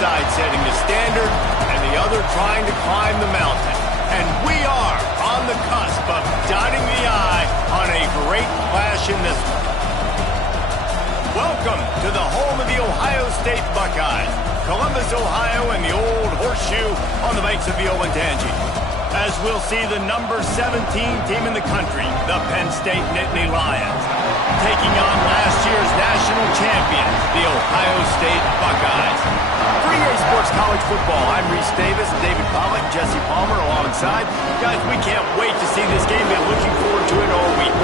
side setting the standard and the other trying to climb the mountain. And we are on the cusp of dotting the I on a great clash in this one. Welcome to the home of the Ohio State Buckeyes, Columbus, Ohio, and the old horseshoe on the banks of the Olentangy. As we'll see the number 17 team in the country, the Penn State Nittany Lions, taking on last year's national champions, the Ohio State Buckeyes. For EA Sports College Football, I'm Reese Davis, David Pollack, Jesse Palmer alongside. Guys, we can't wait to see this game. Been looking forward to it all week.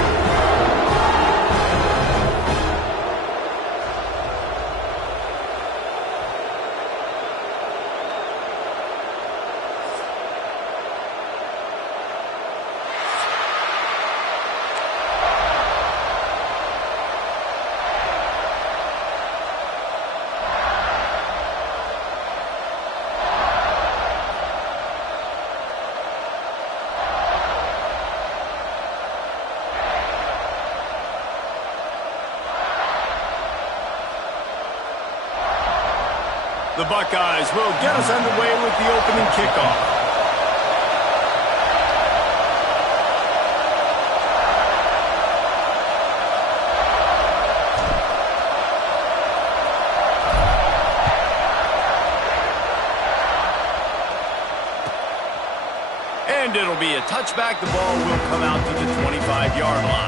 The Buckeyes will get us underway with the opening kickoff. And it'll be a touchback. The ball will come out to the 25-yard line.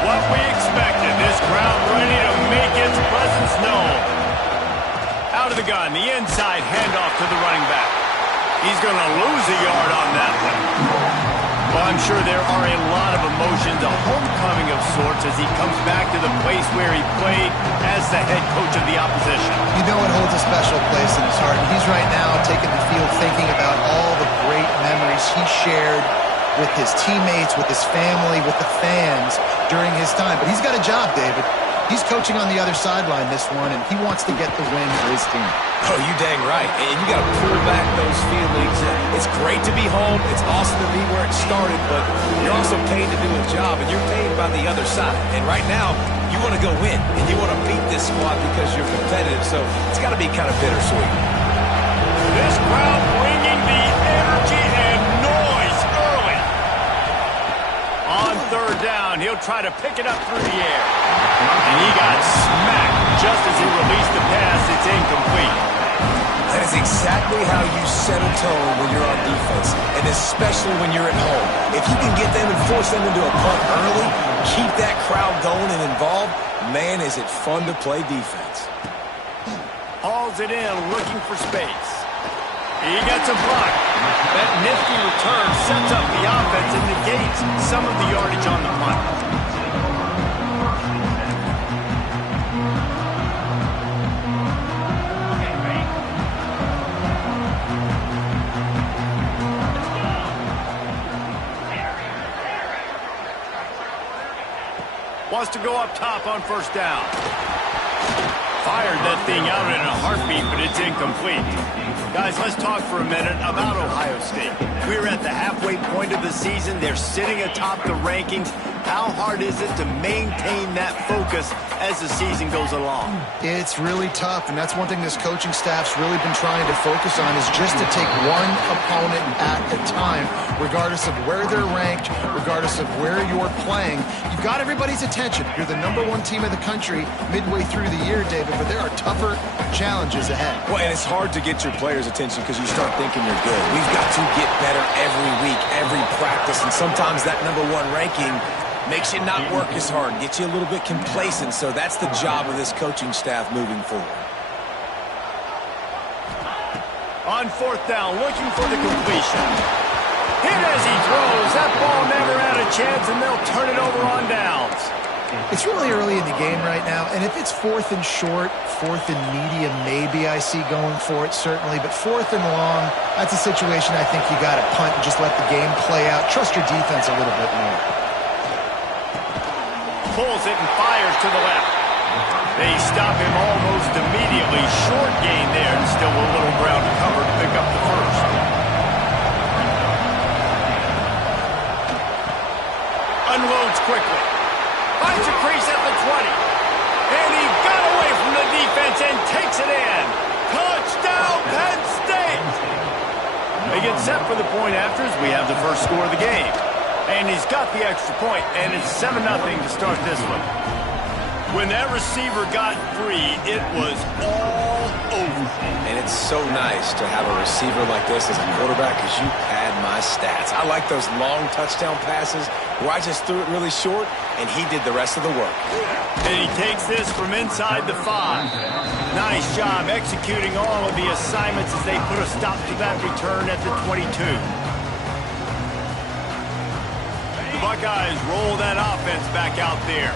What we expected. This crowd ready to make its presence known. Out of the gun, the inside handoff to the running back. He's going to lose a yard on that one. Well, I'm sure there are a lot of emotions, a homecoming of sorts as he comes back to the place where he played as the head coach of the opposition. You know it holds a special place in his heart. And he's right now taking the field thinking about all the great memories he shared with his teammates, with his family, with the fans during his time. But he's got a job, David. He's coaching on the other sideline this one, and he wants to get the win for his team. Oh, you dang right. And you got to pull back those feelings. It's great to be home. It's awesome to be where it started, but you're also paid to do a job, and you're paid by the other side. And right now, you want to go win, and you want to beat this squad because you're competitive, so it's got to be kind of bittersweet. This crowd bringing the energy and noise early. On third down, he'll try to pick it up through the air. And he got smacked just as he released the pass. It's incomplete. That is exactly how you set a tone when you're on defense, and especially when you're at home. If you can get them and force them into a punt early, keep that crowd going and involved, man, is it fun to play defense. Hauls it in, looking for space. He gets a block. That nifty return sets up the offense and negates some of the yardage on the punt. Wants to go up top on first down. Fired that thing out in a heartbeat, but it's incomplete. Guys, let's talk for a minute about Ohio State. We're at the halfway point of the season. They're sitting atop the rankings. How hard is it to maintain that focus as the season goes along? It's really tough, and that's one thing this coaching staff's really been trying to focus on is just to take one opponent at a time, regardless of where they're ranked, regardless of where you're playing. You've got everybody's attention. You're the #1 team in the country midway through the year, David, but there are tougher challenges ahead. Well, and it's hard to get your players' attention because you start thinking you're good. We've got to get better every week, every practice, and sometimes that #1 ranking makes you not work as hard, gets you a little bit complacent, so that's the job of this coaching staff moving forward. On fourth down, looking for the completion. Hit as he throws. That ball never had a chance, and they'll turn it over on downs. It's really early in the game right now, and if it's 4th and short, 4th and medium, maybe I see going for it, certainly, but 4th and long, that's a situation I think you got to punt and just let the game play out. Trust your defense a little bit more. Pulls it and fires to the left. They stop him almost immediately. Short gain there, and still a little ground to cover to pick up the first. quickly. Finds a crease at the 20. And he got away from the defense and takes it in. Touchdown, Penn State! They get set for the point after as we have the first score of the game. And he's got the extra point, and it's 7-0 to start this one. When that receiver got free, it was all over. And it's so nice to have a receiver like this as a quarterback because you pad my stats. I like those long touchdown passes where I just threw it really short, and he did the rest of the work. And he takes this from inside the 5. Nice job executing all of the assignments as they put a stop to that return at the 22. The Buckeyes roll that offense back out there.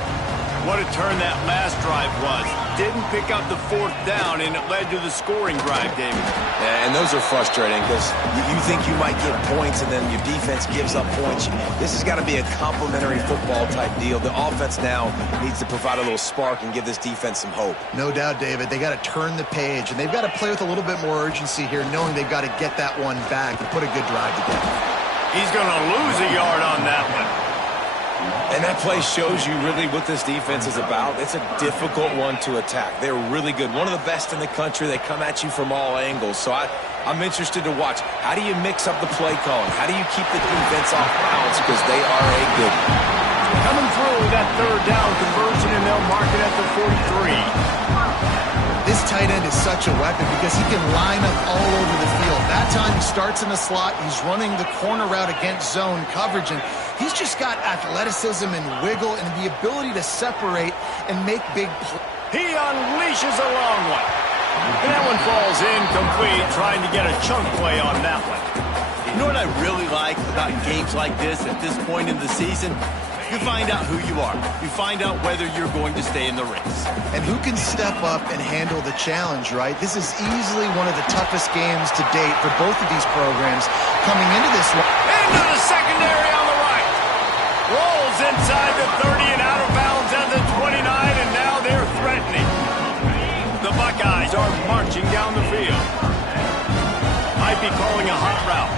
What a turn that last drive was. Didn't pick up the 4th down, and it led to the scoring drive, David. Yeah, and those are frustrating because you think you might get points, and then your defense gives up points. This has got to be a complementary football type deal. The offense now needs to provide a little spark and give this defense some hope. No doubt, David. They got to turn the page, and they've got to play with a little bit more urgency here, knowing they've got to get that one back and put a good drive together. He's going to lose a yard on that one. And that play shows you really what this defense is about. It's a difficult one to attack. They're really good. One of the best in the country. They come at you from all angles. So I'm interested to watch. How do you mix up the play calling? How do you keep the defense off balance? Because they are a good one. Coming through that 3rd down conversion, and they'll mark it at the 43. This tight end is such a weapon because he can line up all over the field. That time he starts in the slot. He's running the corner route against zone coverage, and he's just got athleticism and wiggle and the ability to separate and make big plays. He unleashes a long one. And that one falls incomplete, trying to get a chunk play on that one. You know what I really like about games like this at this point in the season? You find out who you are. You find out whether you're going to stay in the race. And who can step up and handle the challenge, right? This is easily one of the toughest games to date for both of these programs coming into this one. Into the secondary on the right. Rolls inside the 30 and out of bounds at the 29, and now they're threatening. The Buckeyes are marching down the field. Might be calling a hot route.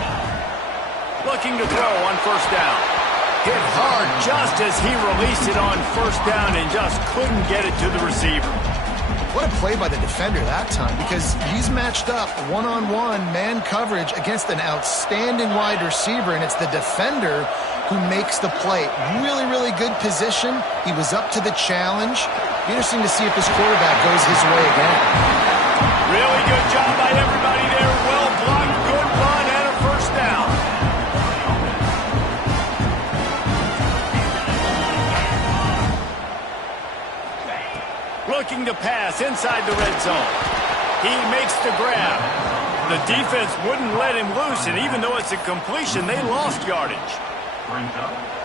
Looking to throw on 1st down. Hit hard just as he released it on 1st down and just couldn't get it to the receiver. What a play by the defender that time, because he's matched up one-on-one man coverage against an outstanding wide receiver, and it's the defender who makes the play. Really, really good position. He was up to the challenge. Interesting to see if his quarterback goes his way again. Really good job by everybody there. Well blocked, good run, and a 1st down. Looking to pass inside the red zone. He makes the grab. The defense wouldn't let him loose, and even though it's a completion, they lost yardage.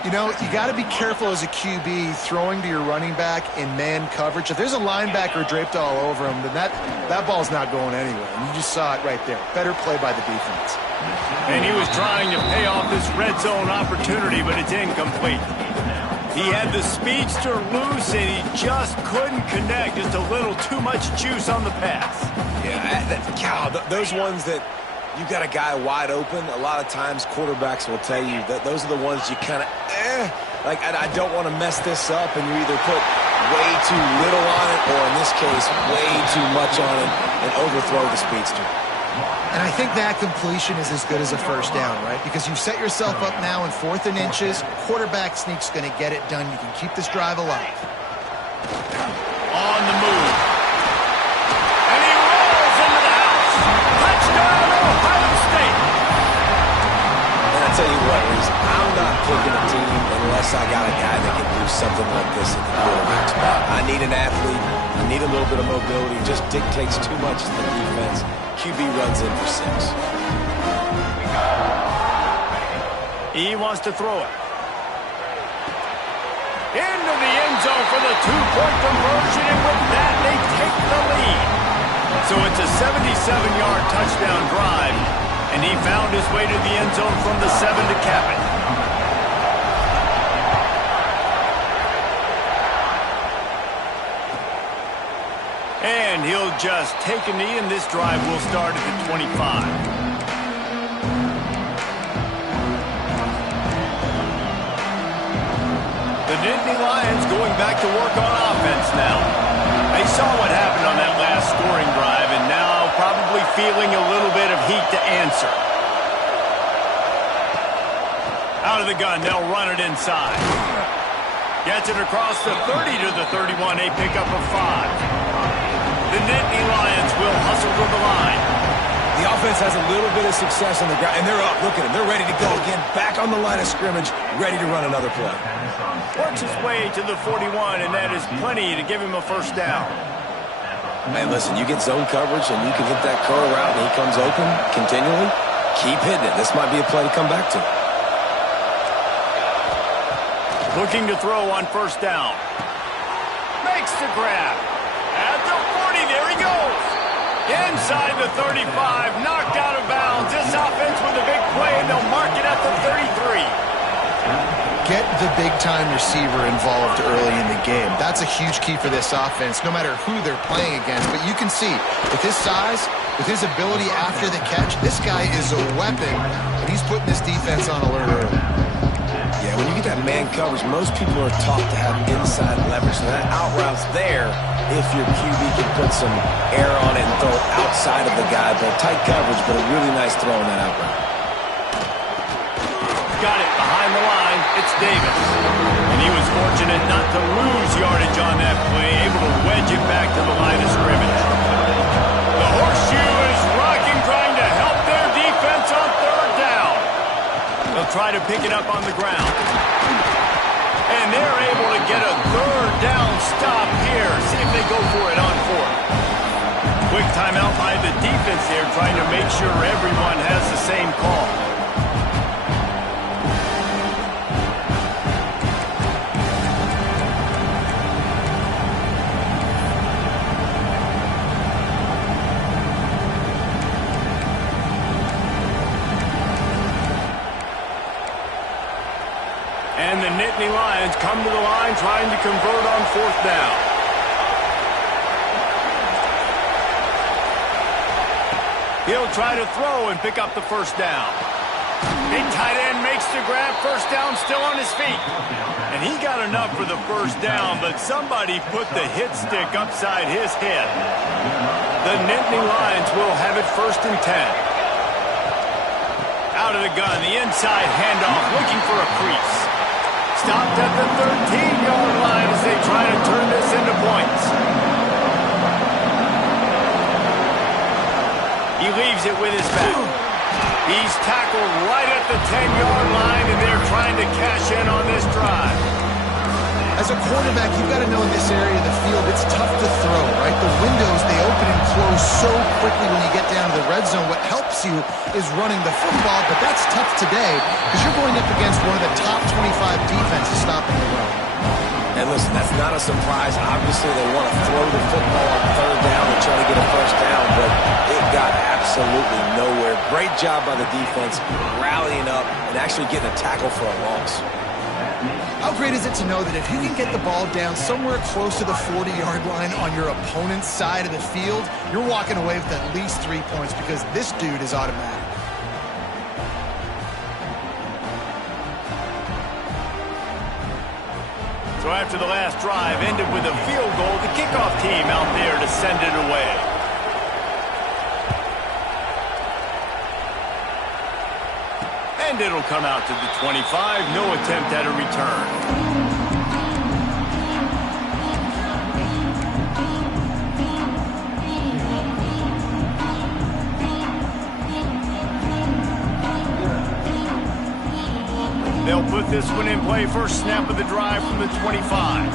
You know, you got to be careful as a QB throwing to your running back in man coverage. If there's a linebacker draped all over him, then that ball's not going anywhere. And you just saw it right there. Better play by the defense. And he was trying to pay off this red zone opportunity, but it's incomplete. He had the speedster loose, and he just couldn't connect. Just a little too much juice on the pass. Yeah, those ones that you got a guy wide open, a lot of times quarterbacks will tell you that those are the ones you kind of, like, I don't want to mess this up, and you either put way too little on it, or in this case, way too much on it, and overthrow the speedster. And I think that completion is as good as a 1st down, right? Because you've set yourself up now in 4th and inches. Quarterback sneak's going to get it done. You can keep this drive alive. On the move. And he rolls into the house. Touchdown, Ohio State. And I tell you what, Reese, I'm not picking a team unless I got a guy that can do something like this at the quarterback spot. I need an athlete. I need a little bit of mobility. It just dictates too much to the defense. QB runs in for 6. He wants to throw it. Into the end zone for the 2-point conversion, and with that, they take the lead. So it's a 77-yard touchdown drive, and he found his way to the end zone from the 7 to cap it. And he'll just take a knee, and this drive will start at the 25. The Nittany Lions going back to work on offense now. They saw what happened on that last scoring drive, and now probably feeling a little bit of heat to answer. Out of the gun, they'll run it inside. Gets it across the 30 to the 31, a pickup of 5. The Nittany Lions will hustle to the line. The offense has a little bit of success on the ground, and they're up. Look at them. They're ready to go again. Back on the line of scrimmage, ready to run another play. Works his way to the 41, and that is plenty to give him a first down. Man, listen, you get zone coverage, and you can hit that curl route, and he comes open continually. Keep hitting it. This might be a play to come back to. Looking to throw on first down. Makes the grab. At the 40, there he goes. Inside the 35, knocked out of bounds. This offense with a big play, and they'll mark it at the 33. Get the big-time receiver involved early in the game. That's a huge key for this offense, no matter who they're playing against. But you can see, with his size, with his ability after the catch, this guy is a weapon, and he's putting this defense on alert early. Yeah, when you get that man coverage, most people are taught to have inside leverage. So that out route's there if your QB can put some air on it and throw it outside of the guy. But tight coverage, but a really nice throw on that out route. Got it behind the line. It's Davis. And he was fortunate not to lose yardage on that play, able to wedge it back to the line of scrimmage. The horseshoe is rocking, trying to help their defense on third down. They'll try to pick it up on the ground. And they're able to get a third down stop here. See if they go for it on fourth. Quick timeout by the defense there, trying to make sure everyone has the same call. And the Nittany Lions come to the line trying to convert on fourth down. He'll try to throw and pick up the first down. Big tight end makes the grab. First down still on his feet. And he got enough for the first down, but somebody put the hit stick upside his head. The Nittany Lions will have it 1st and 10. Out of the gun, the inside handoff, looking for a crease. Stopped at the 13-yard line as they try to turn this into points. He leaves it with his back. He's tackled right at the 10-yard line, and they're trying to cash in on this drive. As a quarterback, you've got to know in this area of the field, it's tough to throw, right? The windows, they open and close so quickly when you get down to the red zone. What helps you is running the football, but that's tough today because you're going up against one of the top 25 defenses stopping the run. And listen, that's not a surprise. Obviously, they want to throw the football on third down and try to get a first down, but it got absolutely nowhere. Great job by the defense, rallying up and actually getting a tackle for a loss. How great is it to know that if you can get the ball down somewhere close to the 40-yard line on your opponent's side of the field, you're walking away with at least 3 points because this dude is automatic. So after the last drive ended with a field goal, the kickoff team out there to send it away. And it'll come out to the 25. No attempt at a return. They'll put this one in play. First snap of the drive from the 25.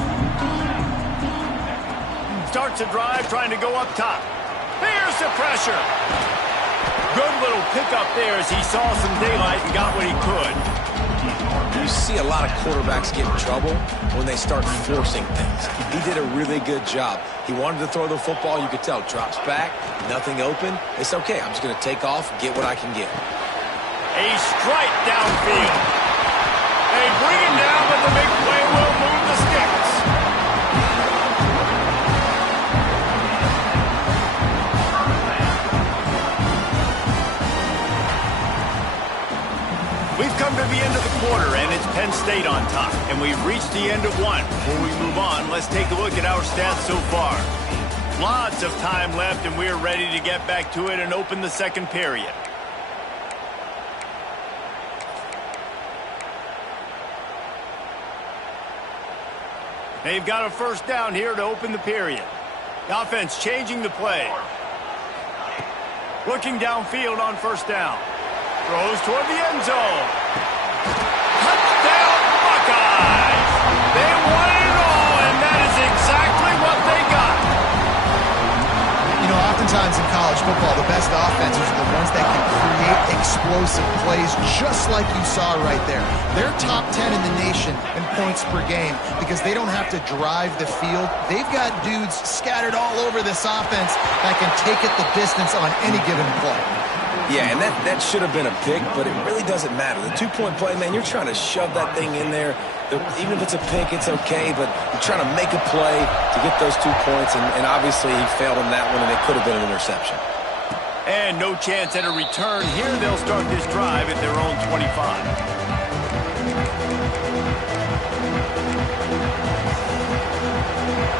Starts the drive trying to go up top. There's the pressure. Good little pickup there as he saw some daylight and got what he could. You see a lot of quarterbacks get in trouble when they start forcing things. He did a really good job. He wanted to throw the football. You could tell. Drops back, nothing open. It's okay. I'm just going to take off, get what I can get. A strike downfield. They bring him down, but the big play will move the sticks. We've come to the end of the quarter, and it's Penn State on top. And we've reached the end of one. Before we move on, let's take a look at our stats so far. Lots of time left, and we're ready to get back to it and open the second period. They've got a first down here to open the period. The offense changing the play. Looking downfield on first down. Throws toward the end zone. Touchdown, Buckeyes! They won it all, and that is exactly what they got. You know, oftentimes in college football, the best offenses are the ones that can create explosive plays, just like you saw right there. They're top 10 in the nation in points per game because they don't have to drive the field. They've got dudes scattered all over this offense that can take it the distance on any given play. Yeah, and that should have been a pick, but it really doesn't matter. The two-point play, man, you're trying to shove that thing in there. Even if it's a pick, it's okay, but you're trying to make a play to get those 2 points, and obviously he failed on that one, and it could have been an interception. And no chance at a return. Here they'll start this drive at their own 25.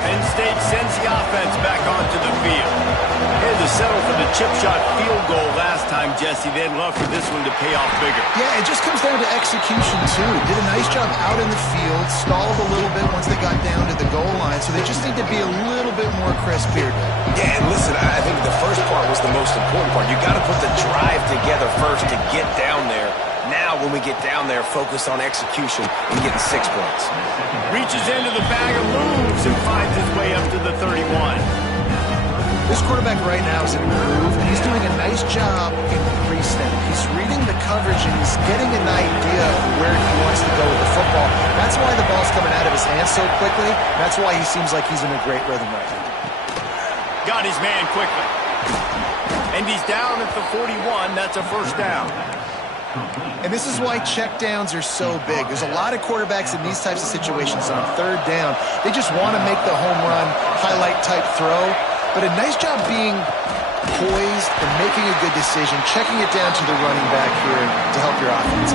Penn State sends the offense back onto the field. Here to settle for the chip shot field goal last time, Jesse. They'd love for this one to pay off bigger. Yeah, it just comes down to execution, too. Did a nice job out in the field, stalled a little bit once they got down to the goal line, so they just need to be a little bit more crisp here. Yeah, and listen, I think the first part was the most important part. You got to put the drive together first to get down there. Now, when we get down there, focus on execution and getting 6 points. Reaches into the bag and moves and finds his way up to the 31. This quarterback right now is in a groove, and he's doing a nice job in the pre-snap. He's reading the coverage, and he's getting an idea of where he wants to go with the football. That's why the ball's coming out of his hands so quickly. That's why he seems like he's in a great rhythm right now. Got his man quickly. And he's down at the 41. That's a first down. And this is why checkdowns are so big. There's a lot of quarterbacks in these types of situations on third down. They just want to make the home run, highlight-type throw. But a nice job being poised and making a good decision, checking it down to the running back here to help your offense.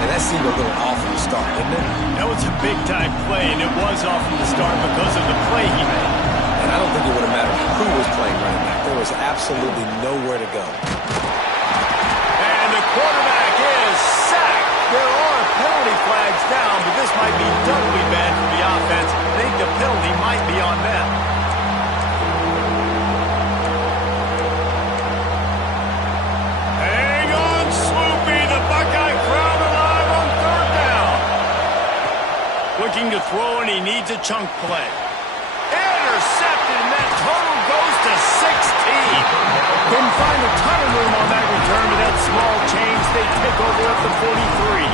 And that seemed a little off from the start, didn't it? That was a big-time play, and it was off from the start because of the play he made. And I don't think it would have mattered who was playing running back. There was absolutely nowhere to go. And the quarterback is sacked. There are penalty flags down, but this might be doubly bad for the offense. I think the penalty might be on them. Hang on, Sloopy. The Buckeye crowd alive on third down. Looking to throw, and he needs a chunk play. Intercepted, and that total goes to 16. Couldn't find a ton of room on that return, but that small change, they take over at the 43.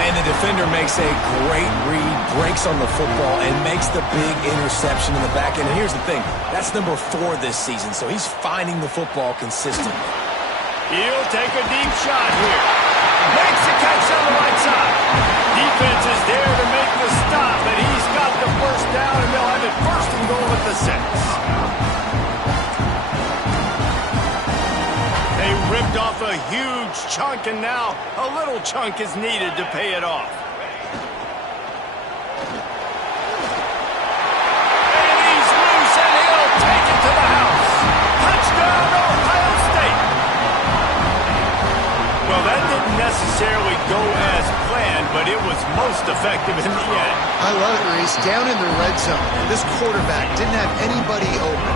And the defender makes a great read, breaks on the football, and makes the big interception in the back end. And here's the thing, that's number 4 this season, so he's finding the football consistently. He'll take a deep shot here. Makes the catch on the right side. Defense is there to make the stop, but he's got the first down, and they'll have it first and goal at the 6. They ripped off a huge chunk, and now a little chunk is needed to pay it off. And he's loose, and he'll take it to the house. Touchdown, Ohio State. Well, that didn't necessarily go as planned, but it was most effective in the end. I love it, Reese. Down in the red zone, this quarterback didn't have anybody open.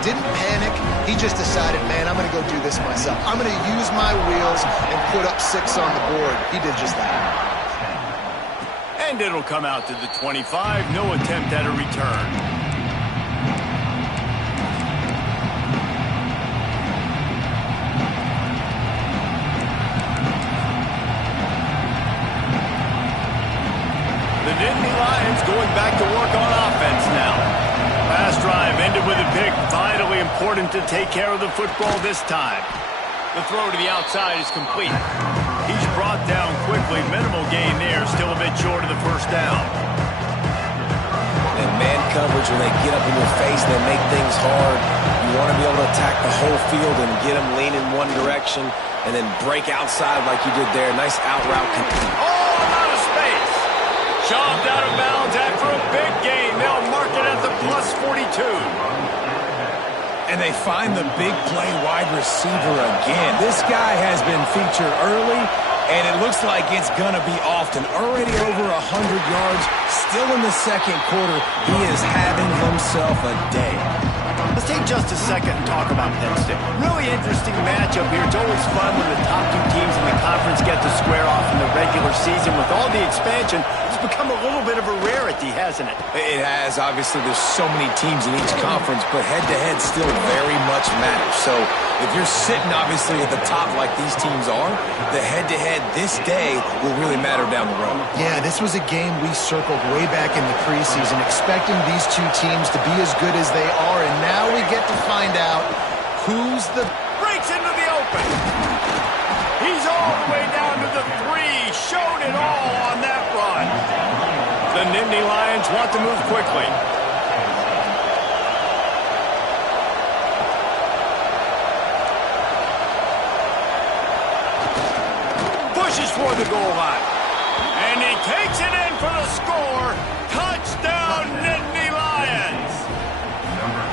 Didn't panic. He just decided, man, I'm going to go do this myself. I'm going to use my wheels and put up 6 on the board. He did just that. And it'll come out to the 25. No attempt at a return. The Nittany Lions going back to work on offense now. Last drive ended with a pick. Vitally important to take care of the football this time. The throw to the outside is complete. He's brought down quickly. Minimal gain there. Still a bit short of the first down. And man coverage, when they get up in your face, they make things hard. You want to be able to attack the whole field and get them leaning one direction and then break outside like you did there. Nice out route. Oh, out of space. Shoved out of bounds after a big gain. They'll mark it at the plus 42. And they find the big play wide receiver again. This guy has been featured early, and it looks like it's going to be often. Already over 100 yards, still in the second quarter. He is having himself a day. Let's take just a second and talk about Penn State. Really interesting matchup here. It's always fun when the top two teams in the conference get to square off in the regular season. With all the expansion, it's become a little bit of a rarity, hasn't it? It has. Obviously, there's so many teams in each conference, but head-to-head still very much matters. So if you're sitting, obviously, at the top like these teams are, the head-to-head this day will really matter down the road. Yeah, this was a game we circled way back in the preseason, expecting these two teams to be as good as they are, and now we get to find out who's the... Breaks into the open. He's all the way down to the 3. Showed it all on that run. The Nittany Lions want to move quickly. Pushes for the goal line. And he takes it in for the score. Touchdown, Nittany Lions.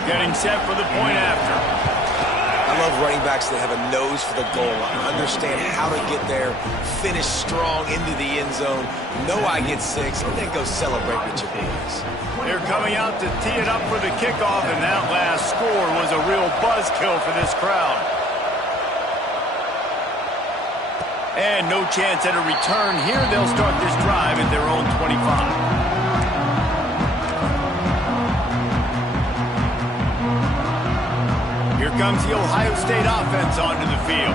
Getting set for the point after. I love running backs that have a nose for the goal line. Understand how to get there, finish strong into the end zone, know I get 6, and then go celebrate with your boys. They're coming out to tee it up for the kickoff, and that last score was a real buzzkill for this crowd. And no chance at a return here. They'll start this drive at their own 25. Here comes the Ohio State offense onto the field.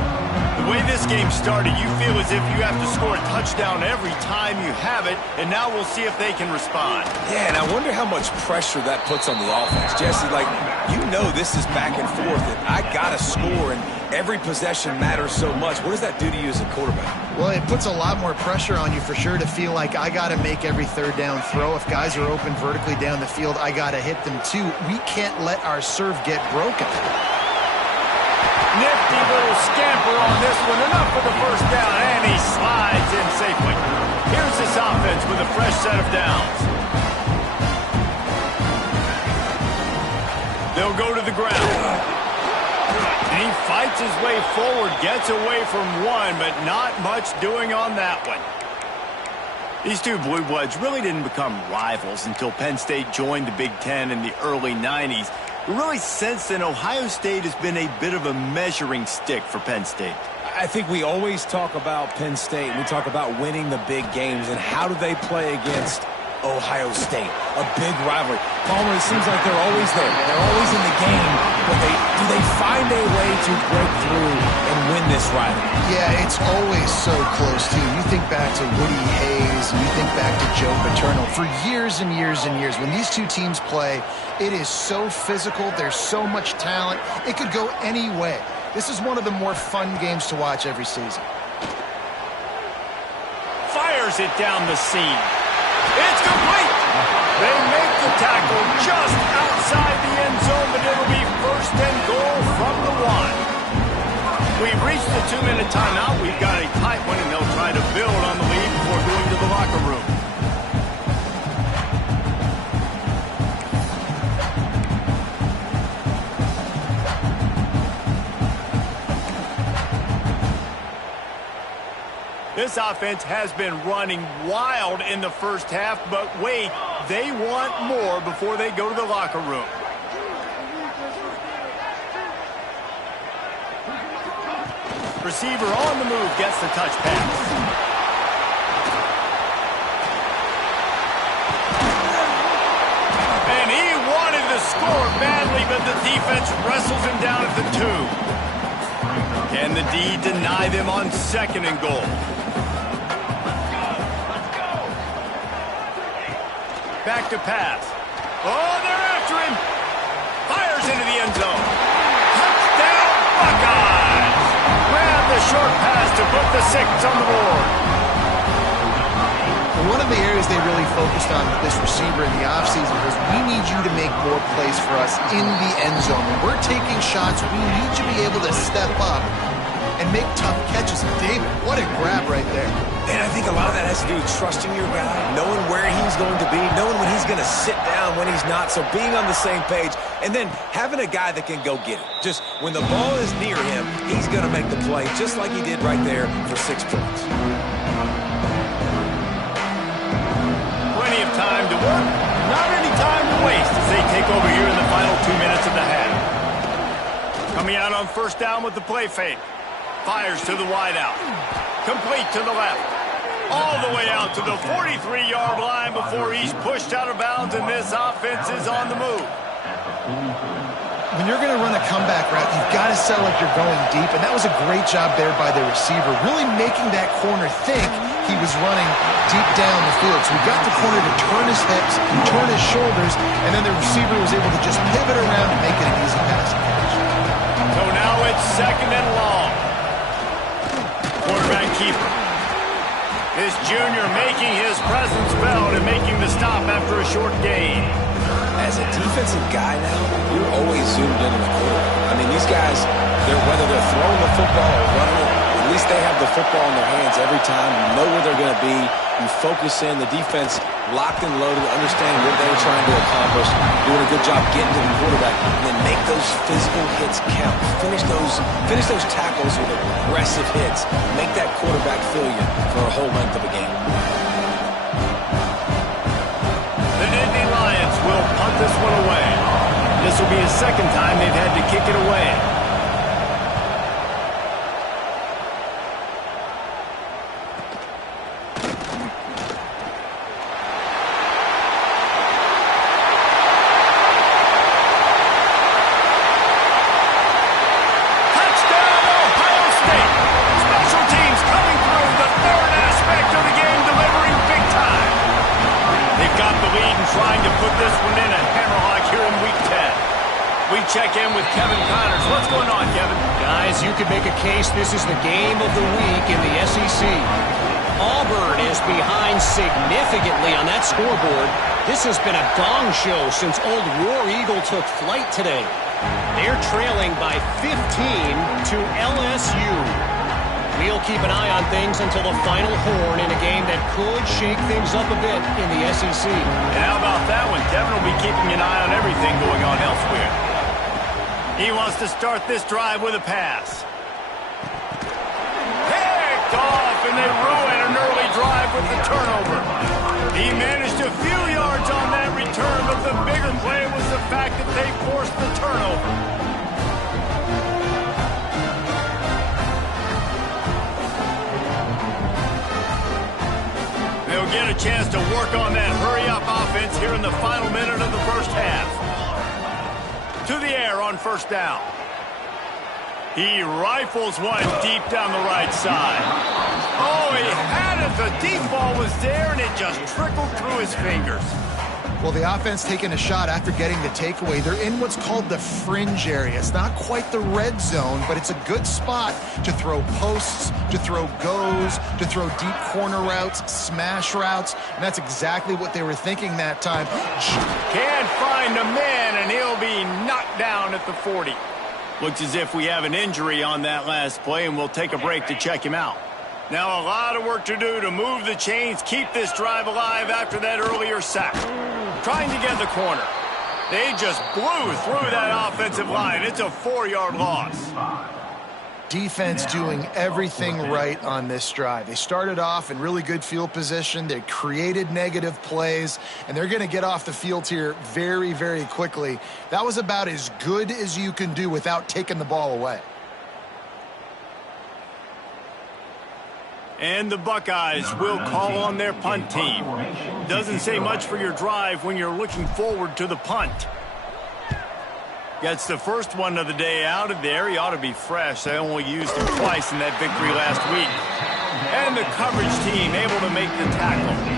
The way this game started, you feel as if you have to score a touchdown every time you have it, and now we'll see if they can respond. Yeah, and I wonder how much pressure that puts on the offense. Jesse, like, you know this is back and forth, and I got to score, and every possession matters so much. What does that do to you as a quarterback? Well, it puts a lot more pressure on you for sure to feel like I got to make every third down throw. If guys are open vertically down the field, I got to hit them too. We can't let our serve get broken. Nifty little scamper on this one. Enough for the first down, and he slides in safely. Here's this offense with a fresh set of downs. They'll go to the ground. And he fights his way forward, gets away from one, but not much doing on that one. These two Blue Bloods really didn't become rivals until Penn State joined the Big Ten in the early 90s. Really, since then, Ohio State has been a bit of a measuring stick for Penn State. I think we always talk about Penn State. We talk about winning the big games, and how do they play against Ohio State? A big rivalry. Palmer, it seems like they're always there. They're always in the game, but do they find a way to break through and win this rivalry? Yeah, it's always so close, too. You think back to Woody Hayes, and you think back to Joe Paterno. For years and years and years, when these two teams play, it is so physical. There's so much talent. It could go any way. This is one of the more fun games to watch every season. Fires it down the seam. It's complete. They make the tackle just outside the end zone, but it'll be first and goal from the 1. We've reached the 2-minute timeout. We've got a tight one, and they'll try to build on the lead before going to the locker room. This offense has been running wild in the first half, but wait, they want more before they go to the locker room. Receiver on the move gets the touch pass. And he wanted to score badly, but the defense wrestles him down at the 2. Can the D deny them on 2nd and goal? Back to pass. Oh, they're after him. Fires into the end zone. Touchdown, Buckeyes. Grab the short pass to put the 6 on the board. One of the areas they really focused on with this receiver in the offseason was, we need you to make more plays for us in the end zone. When we're taking shots, we need you to be able to step up and make tough catches. David, what a grab right there. And I think a lot of that has to do with trusting your guy, knowing where he's going to be, knowing when he's going to sit down, when he's not. So being on the same page, and then having a guy that can go get it. Just when the ball is near him, he's going to make the play, just like he did right there for 6 points. Plenty of time to work, not any time to waste as they take over here in the final 2 minutes of the half. Coming out on first down with the play fake. Fires to the wideout. Complete to the left. All the way out to the 43-yard line before he's pushed out of bounds, and this offense is on the move. When you're going to run a comeback route, you've got to sell like you're going deep, and that was a great job there by the receiver, really making that corner think he was running deep down the field. So we got the corner to turn his hips, turn his shoulders, and then the receiver was able to just pivot around and make it an easy pass and catch. So now it's second and long. Quarterback keeper. This junior making his presence felt and making the stop after a short gain. As a defensive guy now, you're always zoomed in on the quarterback. I mean, these guys, whether they're throwing the football or running it, at least they have the football in their hands every time. You know where they're going to be. You focus in. The defense locked and loaded, understanding what they were trying to accomplish, doing a good job getting to the quarterback, and then make those physical hits count. Finish those tackles with aggressive hits. Make that quarterback feel you for a whole length of a game. The Nittany Lions will punt this one away. This will be the second time they've had to kick it away. Trying to put this one in at Hammerhawk here in Week 10. We check in with Kevin Connors. What's going on, Kevin? Guys, you could make a case this is the game of the week in the SEC. Auburn is behind significantly on that scoreboard. This has been a gong show since old War Eagle took flight today. They're trailing by 15 to LSU. We'll keep an eye on things until the final horn in a game that could shake things up a bit in the SEC. And how about that one? Kevin will be keeping an eye on everything going on elsewhere. He wants to start this drive with a pass. Picked off, and they ruin an early drive with the turnover. He managed a few yards on that return, but the bigger play was the fact that they forced the turnover. They'll get a chance to work on that hurry-up offense here in the final minute of the first half. To the air on first down. He rifles one deep down the right side. Oh, he had it. The deep ball was there, and it just trickled through his fingers. Well, the offense taking a shot after getting the takeaway. They're in what's called the fringe area. It's not quite the red zone, but it's a good spot to throw posts, to throw goes, to throw deep corner routes, smash routes, and that's exactly what they were thinking that time. Can't find a man, and he'll be knocked down at the 40. Looks as if we have an injury on that last play, and we'll take a break to check him out. Now a lot of work to do to move the chains, keep this drive alive after that earlier sack. Trying to get the corner. They just blew through that offensive line. It's a 4-yard loss. Defense doing everything right on this drive. They started off in really good field position. They created negative plays, and they're going to get off the field here very, very quickly. That was about as good as you can do without taking the ball away. And the Buckeyes will call on their punt team. Doesn't say much for your drive when you're looking forward to the punt. Gets the first one of the day out of there. He ought to be fresh. They only used him twice in that victory last week. And the coverage team able to make the tackle.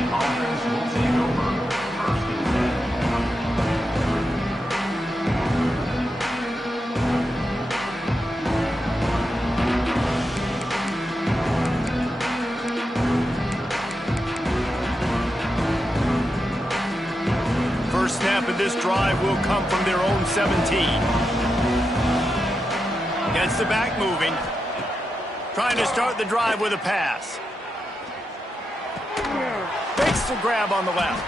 of this drive will come from their own 17. Gets the back moving. Trying to start the drive with a pass. Makes the grab on the left.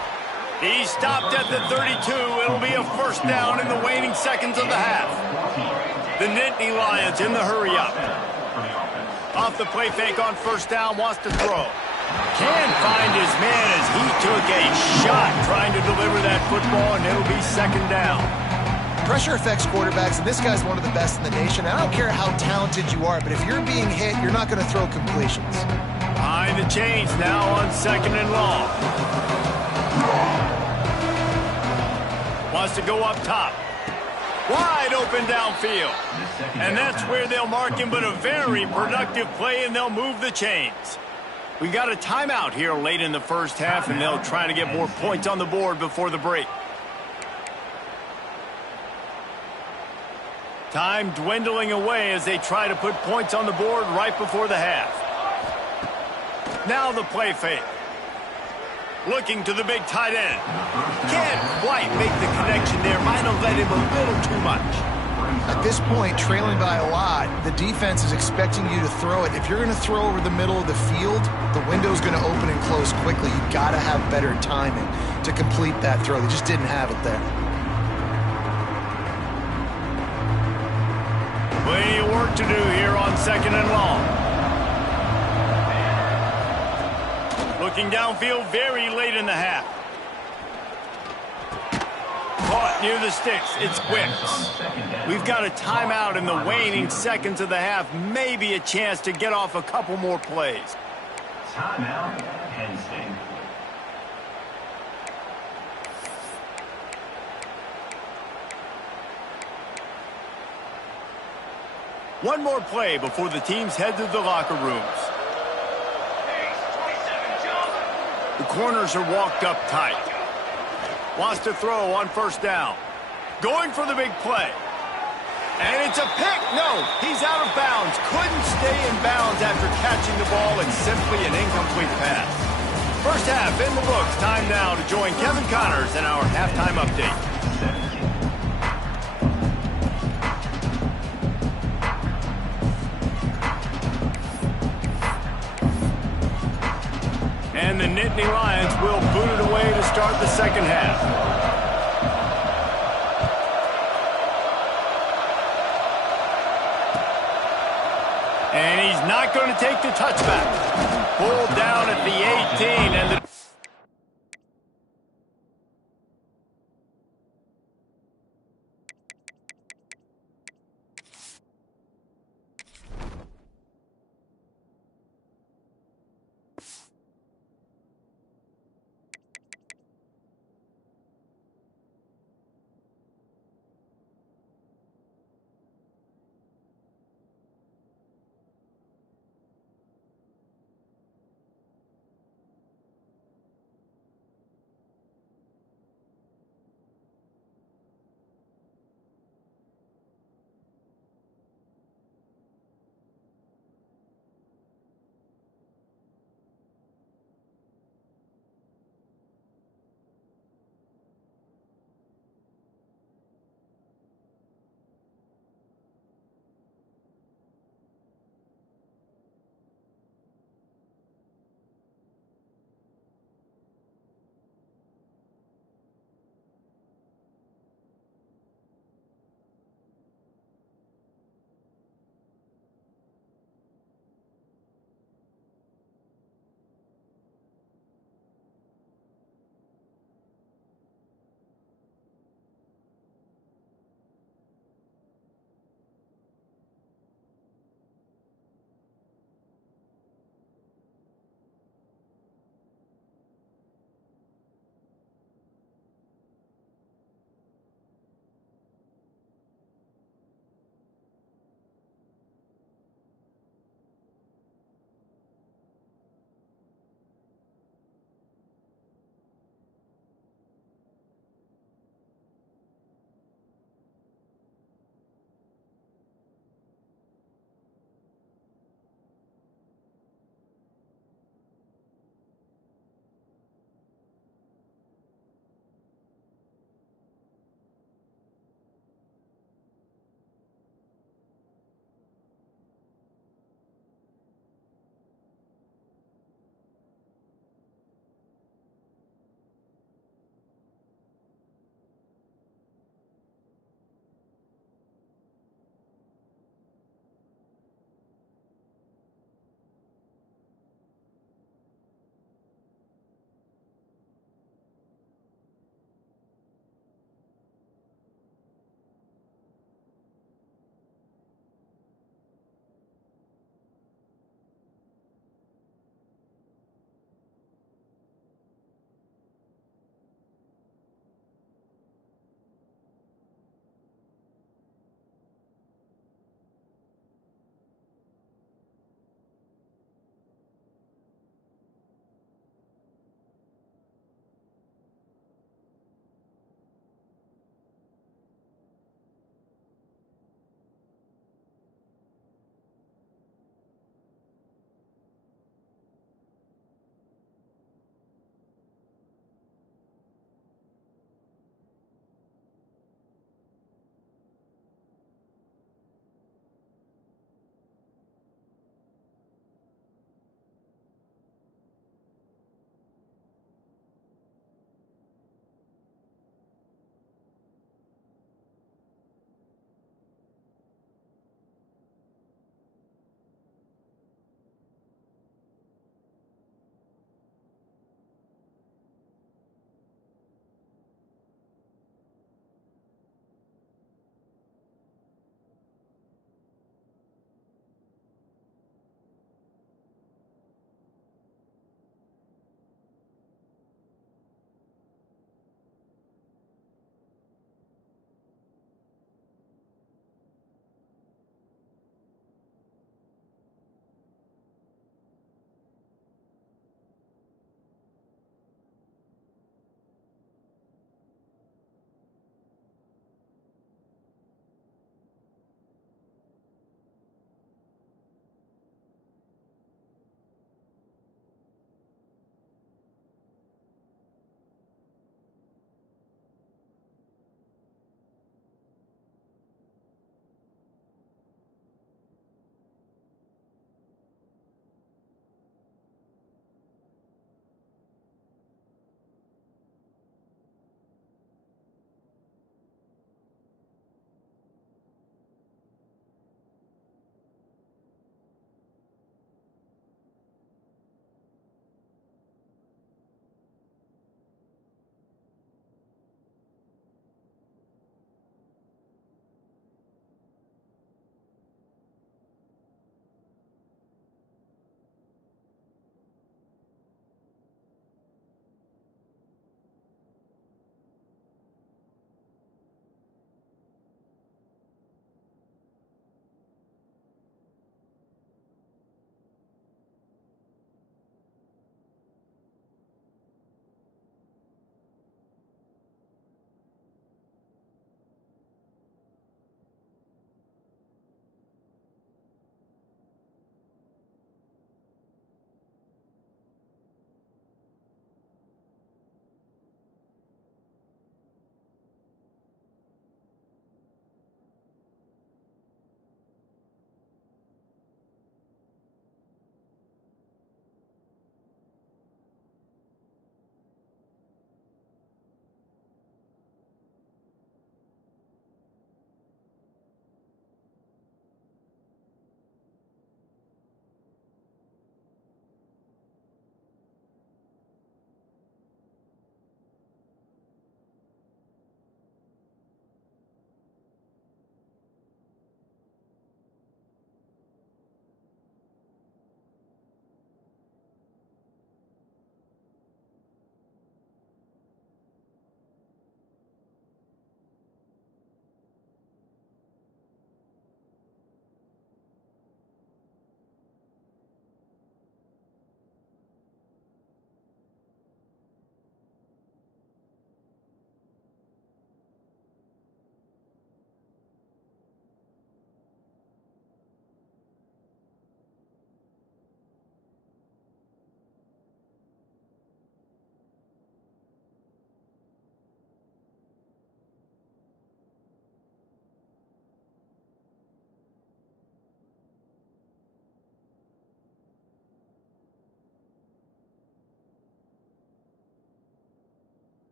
He's stopped at the 32. It'll be a first down in the waning seconds of the half. The Nittany Lions in the hurry-up. Off the play fake on first down, wants to throw. Can't find his man as he took a shot trying to deliver that football, and it'll be second down. Pressure affects quarterbacks, and this guy's one of the best in the nation. I don't care how talented you are, but if you're being hit, you're not going to throw completions. Behind the chains now on second and long. Wants to go up top. Wide open downfield. And that's where they'll mark him, but a very productive play, and they'll move the chains. We got a timeout here late in the first half, and they'll try to get more points on the board before the break. Time dwindling away as they try to put points on the board right before the half. Now the play fake. Looking to the big tight end. Can't quite make the connection there. Might have let him a little too much. At this point, trailing by a lot, the defense is expecting you to throw it. If you're going to throw over the middle of the field, the window's going to open and close quickly. You've got to have better timing to complete that throw. They just didn't have it there. Plenty of work to do here on second and long. Looking downfield very late in the half. Caught near the sticks. It's Wicks. We've got a timeout in the waning seconds of the half. Maybe a chance to get off a couple more plays. Timeout, Penn State. One more play before the teams head to the locker rooms. The corners are walked up tight. Wants to throw on first down. Going for the big play. And it's a pick. No, he's out of bounds. Couldn't stay in bounds after catching the ball. It's simply an incomplete pass. First half in the books. Time now to join Kevin Connors in our halftime update. And the Nittany Lions will boot it away to start the second half. And he's not going to take the touchback. Pulled down at the 18, and the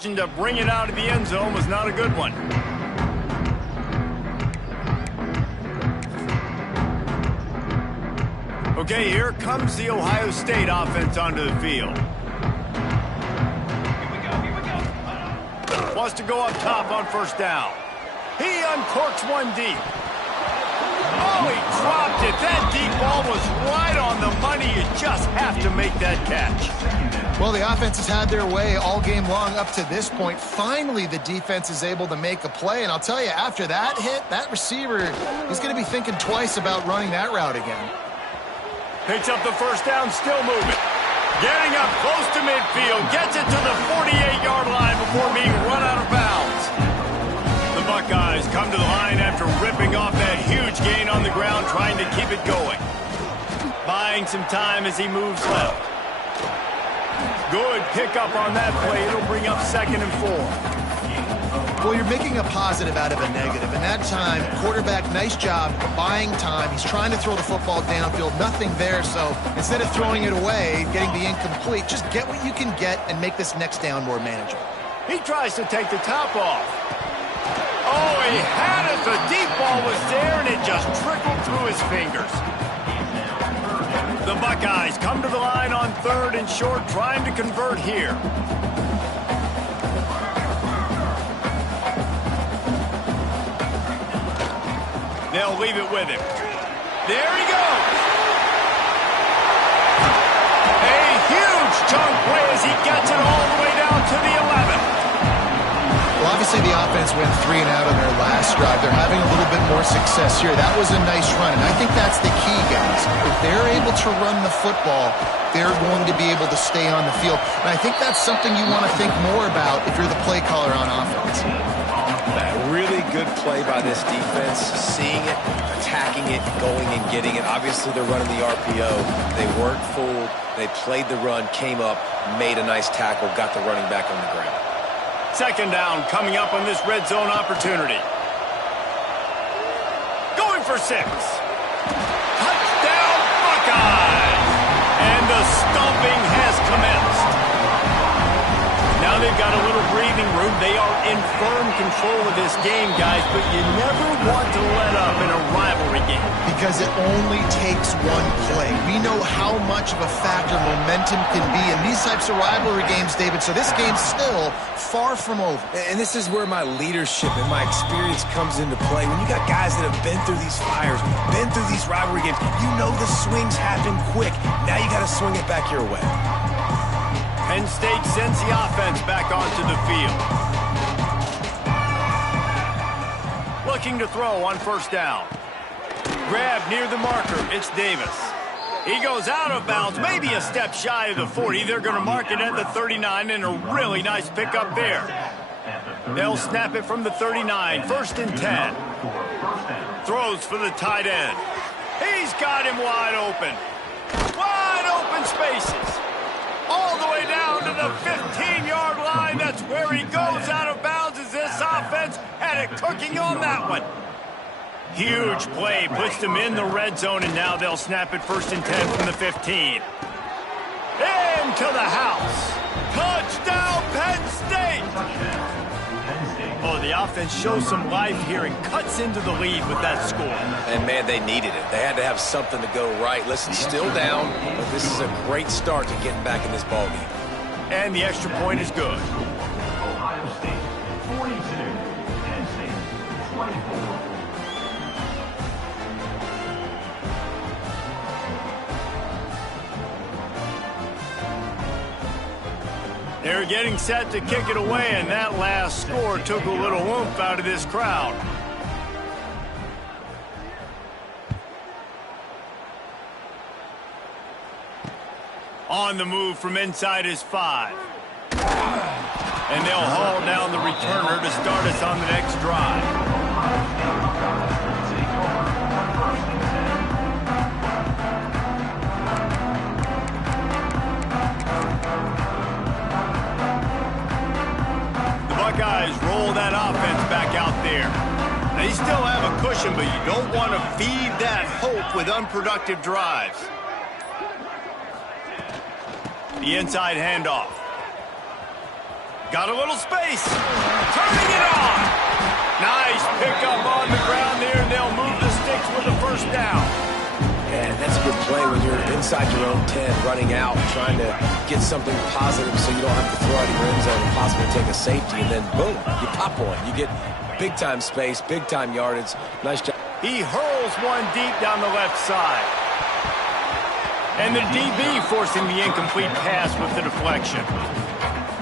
To bring it out of the end zone was not a good one. Okay, here comes the Ohio State offense onto the field. Wants to go up top on first down. He uncorks one deep. Oh, he dropped it. That deep ball was right on the money. You just have to make that catch. Well, the offense has had their way all game long up to this point. Finally, the defense is able to make a play. And I'll tell you, after that hit, that receiver is going to be thinking twice about running that route again. Picks up the first down, still moving. Getting up close to midfield. Gets it to the 48-yard line before being run out of bounds. The Buckeyes come to the line after ripping off that huge gain on the ground, trying to keep it going. Buying some time as he moves left. Good pickup on that play. It'll bring up 2nd and 4. Well, you're making a positive out of a negative. And that time, quarterback, nice job buying time. He's trying to throw the football downfield. Nothing there, so instead of throwing it away, getting the incomplete, just get what you can get and make this next down more manageable. He tries to take the top off. Oh, he had it. The deep ball was there, and it just trickled through his fingers. The Buckeyes come to the line on 3rd and short, trying to convert here. They'll leave it with him. There he goes. A huge chunk play as he gets it all the way down to the 11. Well, obviously the offense went 3 and out on their last drive. They're having a little bit more success here. That was a nice run, and I think that's the key, guys. If they're able to run the football, they're going to be able to stay on the field. And I think that's something you want to think more about if you're the play caller on offense. Really good play by this defense, seeing it, attacking it, going and getting it. Obviously, they're running the RPO. They weren't fooled. They played the run, came up, made a nice tackle, got the running back on the ground. 2nd down coming up on this red zone opportunity. Going for 6. Touchdown, Buckeyes! And the stomping has commenced. Now they've got a little breathing room. They are in firm control of this game, guys, but you never want to let up in a rivalry game. Because it only takes one play. We know how much of a factor momentum can be in these types of rivalry games, David, so this game's still far from over. And this is where my leadership and my experience comes into play. When you got guys that have been through these fires, been through these rivalry games, you know the swings happen quick. Now you got to swing it back your way. Penn State sends the offense back onto the field. Looking to throw on first down. Grab near the marker. It's Davis. He goes out of bounds, maybe a step shy of the 40. They're going to mark it at the 39, and a really nice pickup there. They'll snap it from the 39. 1st and 10. Throws for the tight end. He's got him wide open. Wide open spaces. All the way down to the 15-yard line. That's where he goes out of bounds as this offense had it cooking on that one. Huge play, puts them in the red zone, and now they'll snap it 1st and 10 from the 15. Into the house. Touchdown, Penn State! Oh, the offense shows some life here and cuts into the lead with that score. And, man, they needed it. They had to have something to go right. Listen, still down, but this is a great start to getting back in this ballgame. And the extra point is good. Ohio State 42, Penn State 24. They're getting set to kick it away, and that last score took a little oomph out of this crowd. On the move from inside his 5. And they'll haul down the returner to start us on the next drive. Buckeyes roll that offense back out there. They still have a cushion, but you don't want to feed that hope with unproductive drives. The inside handoff. Got a little space. Turning it on. Nice pickup on the ground there, and they'll move the sticks with a first down. And that's a good play when you're inside your own 10, running out, trying to get something positive so you don't have to throw out your end zone and possibly take a safety, and then boom, you pop one. You get big-time space, big-time yardage. Nice job. He hurls one deep down the left side. And the DB forcing the incomplete pass with the deflection.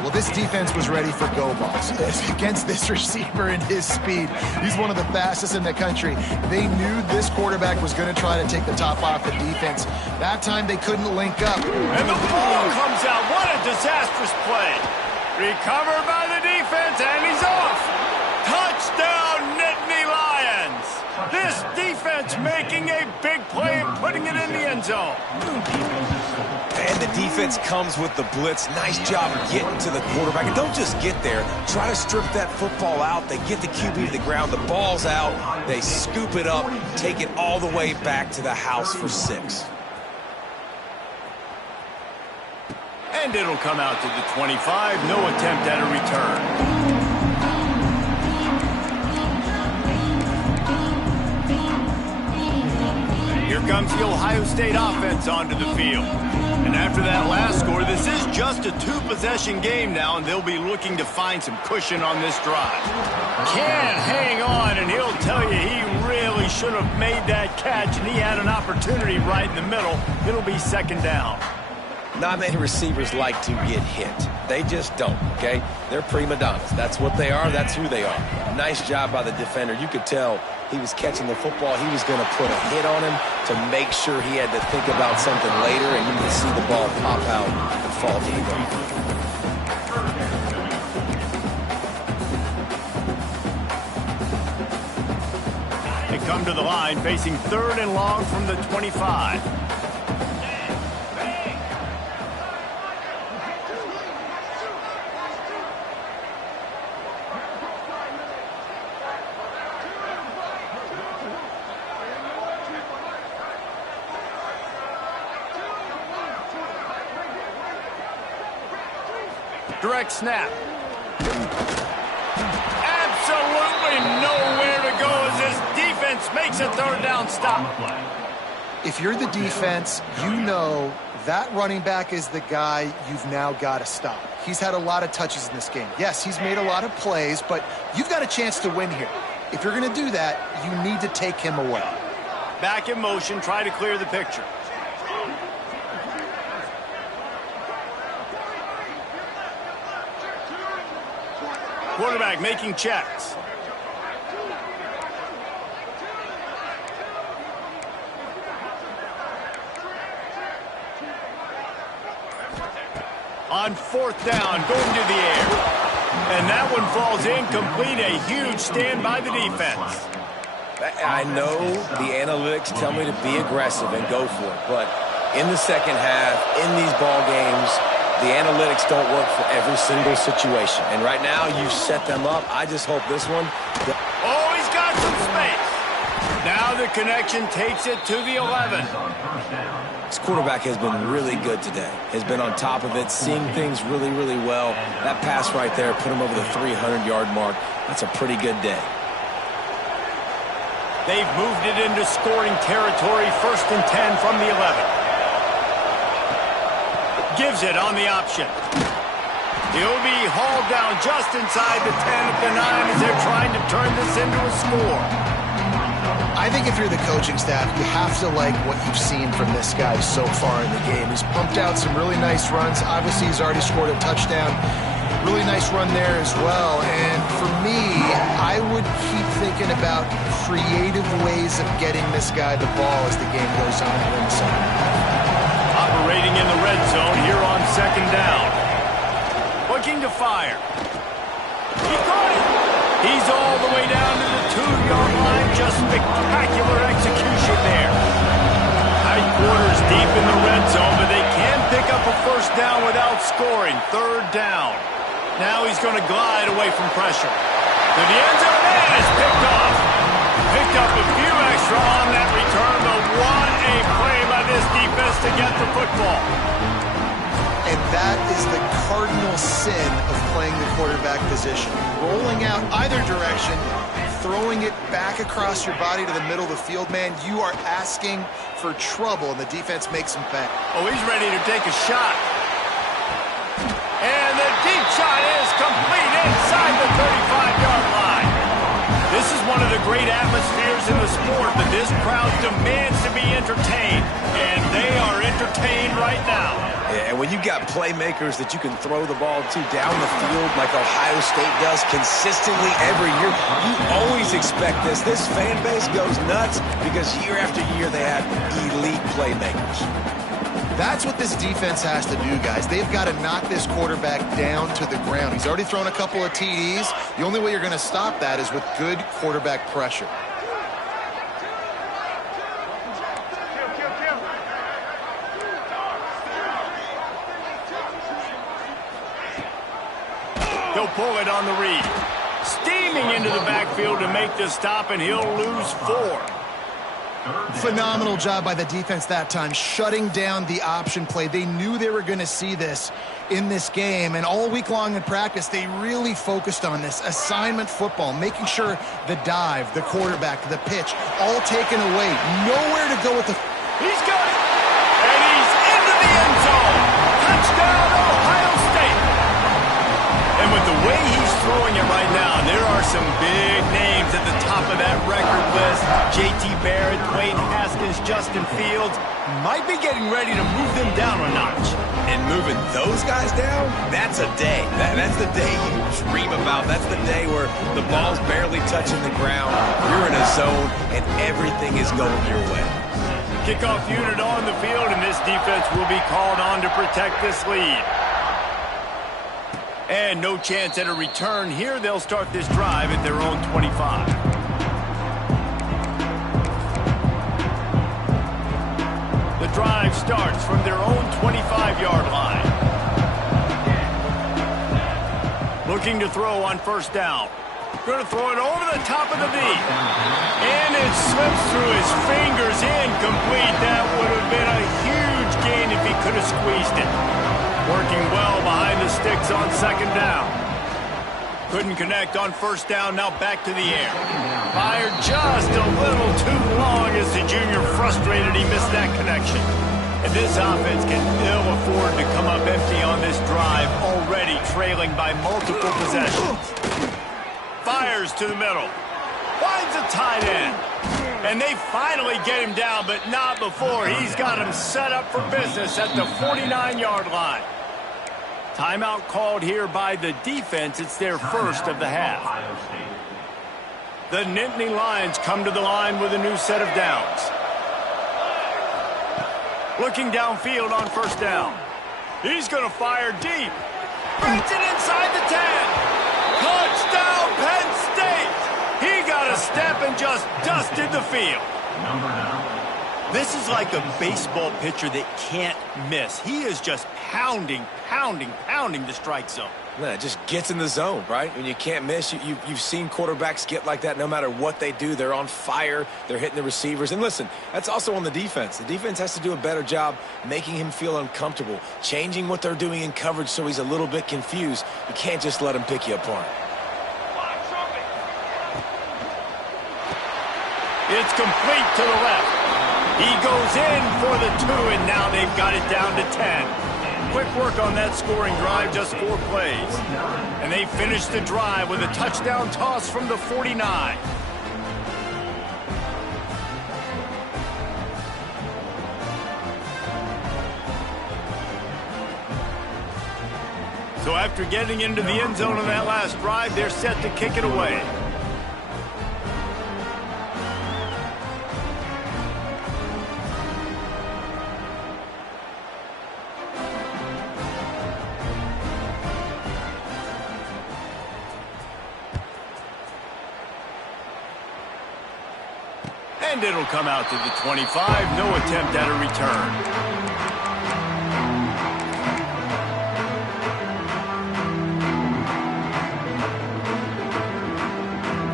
Well, this defense was ready for go balls. Against this receiver and his speed, he's one of the fastest in the country. They knew this quarterback was going to try to take the top off the defense. That time they couldn't link up. And the ball comes out. What a disastrous play. Recovered by the defense, and he's off. Touchdown, Nittany Lions. This defense making a big play and putting it in the end zone. And the defense comes with the blitz. Nice job getting to the quarterback. And don't just get there. Try to strip that football out. They get the QB to the ground. The ball's out. They scoop it up, take it all the way back to the house for 6. And it'll come out to the 25. No attempt at a return. Here comes the Ohio State offense onto the field. And after that last score, this is just a 2-possession game now, and they'll be looking to find some cushion on this drive. Can't hang on, and he'll tell you he really should have made that catch, and he had an opportunity right in the middle. It'll be second down. Not many receivers like to get hit. They just don't, okay? They're prima donnas. That's what they are. That's who they are. Nice job by the defender. You could tell he was catching the football. He was going to put a hit on him to make sure he had to think about something later, and you can see the ball pop out and fall to the ground. They come to the line facing 3rd and long from the 25. Direct snap. Absolutely nowhere to go as this defense makes a 3rd down stop. If you're the defense, you know that running back is the guy you've now got to stop. He's had a lot of touches in this game. Yes, he's made a lot of plays, but you've got a chance to win here. If you're going to do that, you need to take him away. Back in motion, try to clear the picture. Quarterback making checks. On 4th down, going to the air. And that one falls incomplete. A huge stand by the defense. I know the analytics tell me to be aggressive and go for it, but in the second half, in these ball games, the analytics don't work for every single situation. And right now, you've set them up. I just hope this one... Oh, he's got some space. Now the connection takes it to the 11. This quarterback has been really good today. Has been on top of it, seeing things really, really well. That pass right there put him over the 300-yard mark. That's a pretty good day. They've moved it into scoring territory. 1st and 10 from the 11. Gives it on the option. He'll be hauled down just inside the 10 at the 9 as they're trying to turn this into a score. I think if you're the coaching staff, you have to like what you've seen from this guy so far in the game. He's pumped out some really nice runs. Obviously, he's already scored a touchdown. Really nice run there as well. And for me, I would keep thinking about creative ways of getting this guy the ball as the game goes on here in the second. Operating in the red zone here on 2nd down. Looking to fire. He caught it. He's all the way down to the 2-yard line. Just spectacular execution there. Tight quarters deep in the red zone, but they can pick up a 1st down without scoring. 3rd down. Now he's going to glide away from pressure. To the end zone, and it's picked off. Picked up a few extra on that return, but what a play by this defense to get the football. And that is the cardinal sin of playing the quarterback position. Rolling out either direction, throwing it back across your body to the middle of the field, man, you are asking for trouble, and the defense makes him pay. Oh, he's ready to take a shot. And the deep shot is complete inside the 35-yard line. This is one of the great atmospheres in the sport, but this crowd demands to be entertained, and they are entertained right now. And when you've got playmakers that you can throw the ball to down the field like Ohio State does consistently every year, you always expect this. This fan base goes nuts because year after year they have elite playmakers. That's what this defense has to do, guys. They've got to knock this quarterback down to the ground. He's already thrown a couple of TDs. The only way you're going to stop that is with good quarterback pressure. He'll pull it on the read. Steaming into the backfield to make the stop, and he'll lose 4. Phenomenal job by the defense that time, shutting down the option play. They knew they were going to see this in this game, and all week long in practice, they really focused on this assignment football, making sure the dive, the quarterback, the pitch, all taken away. Nowhere to go with the... He's got it! And he's into the end zone! Touchdown, Ohio State! And with the way he's throwing it right now, there are some big names at the top of that record list. J.T. Barrett, Dwayne Haskins, Justin Fields might be getting ready to move them down a notch. And moving those guys down, that's a day. That's the day you dream about. That's the day where the ball's barely touching the ground. You're in a zone, and everything is going your way. Kickoff unit on the field, and this defense will be called on to protect this lead. And no chance at a return here. They'll start this drive at their own 25. The drive starts from their own 25-yard line. Looking to throw on first down. Going to throw it over the top of the knee. And it slips through his fingers, incomplete. That would have been a huge gain if he could have squeezed it. Working well behind the sticks on second down. Couldn't connect on first down, now back to the air. Fired just a little too long as the junior frustrated he missed that connection. And this offense can ill afford to come up empty on this drive, already trailing by multiple possessions. Fires to the middle. Finds a tight end. And they finally get him down, but not before. He's got him set up for business at the 49-yard line. Timeout called here by the defense. It's their first of the half. The Nittany Lions come to the line with a new set of downs. Looking downfield on first down. He's going to fire deep. Brings it inside the 10. Touchdown, Penn State! He got a step and just dusted the field. This is like a baseball pitcher that can't miss. He is just pounding the strike zone. No, it just gets in the zone, right? When you can't miss, you've seen quarterbacks get like that no matter what they do. They're on fire. They're hitting the receivers. And listen, that's also on the defense. The defense has to do a better job making him feel uncomfortable, changing what they're doing in coverage so he's a little bit confused. You can't just let him pick you apart. It's complete to the left. He goes in for the 2, and now they've got it down to 10. Quick work on that scoring drive, just 4 plays. And they finish the drive with a touchdown toss from the 49. So after getting into the end zone on that last drive, they're set to kick it away. And it'll come out to the 25. No attempt at a return.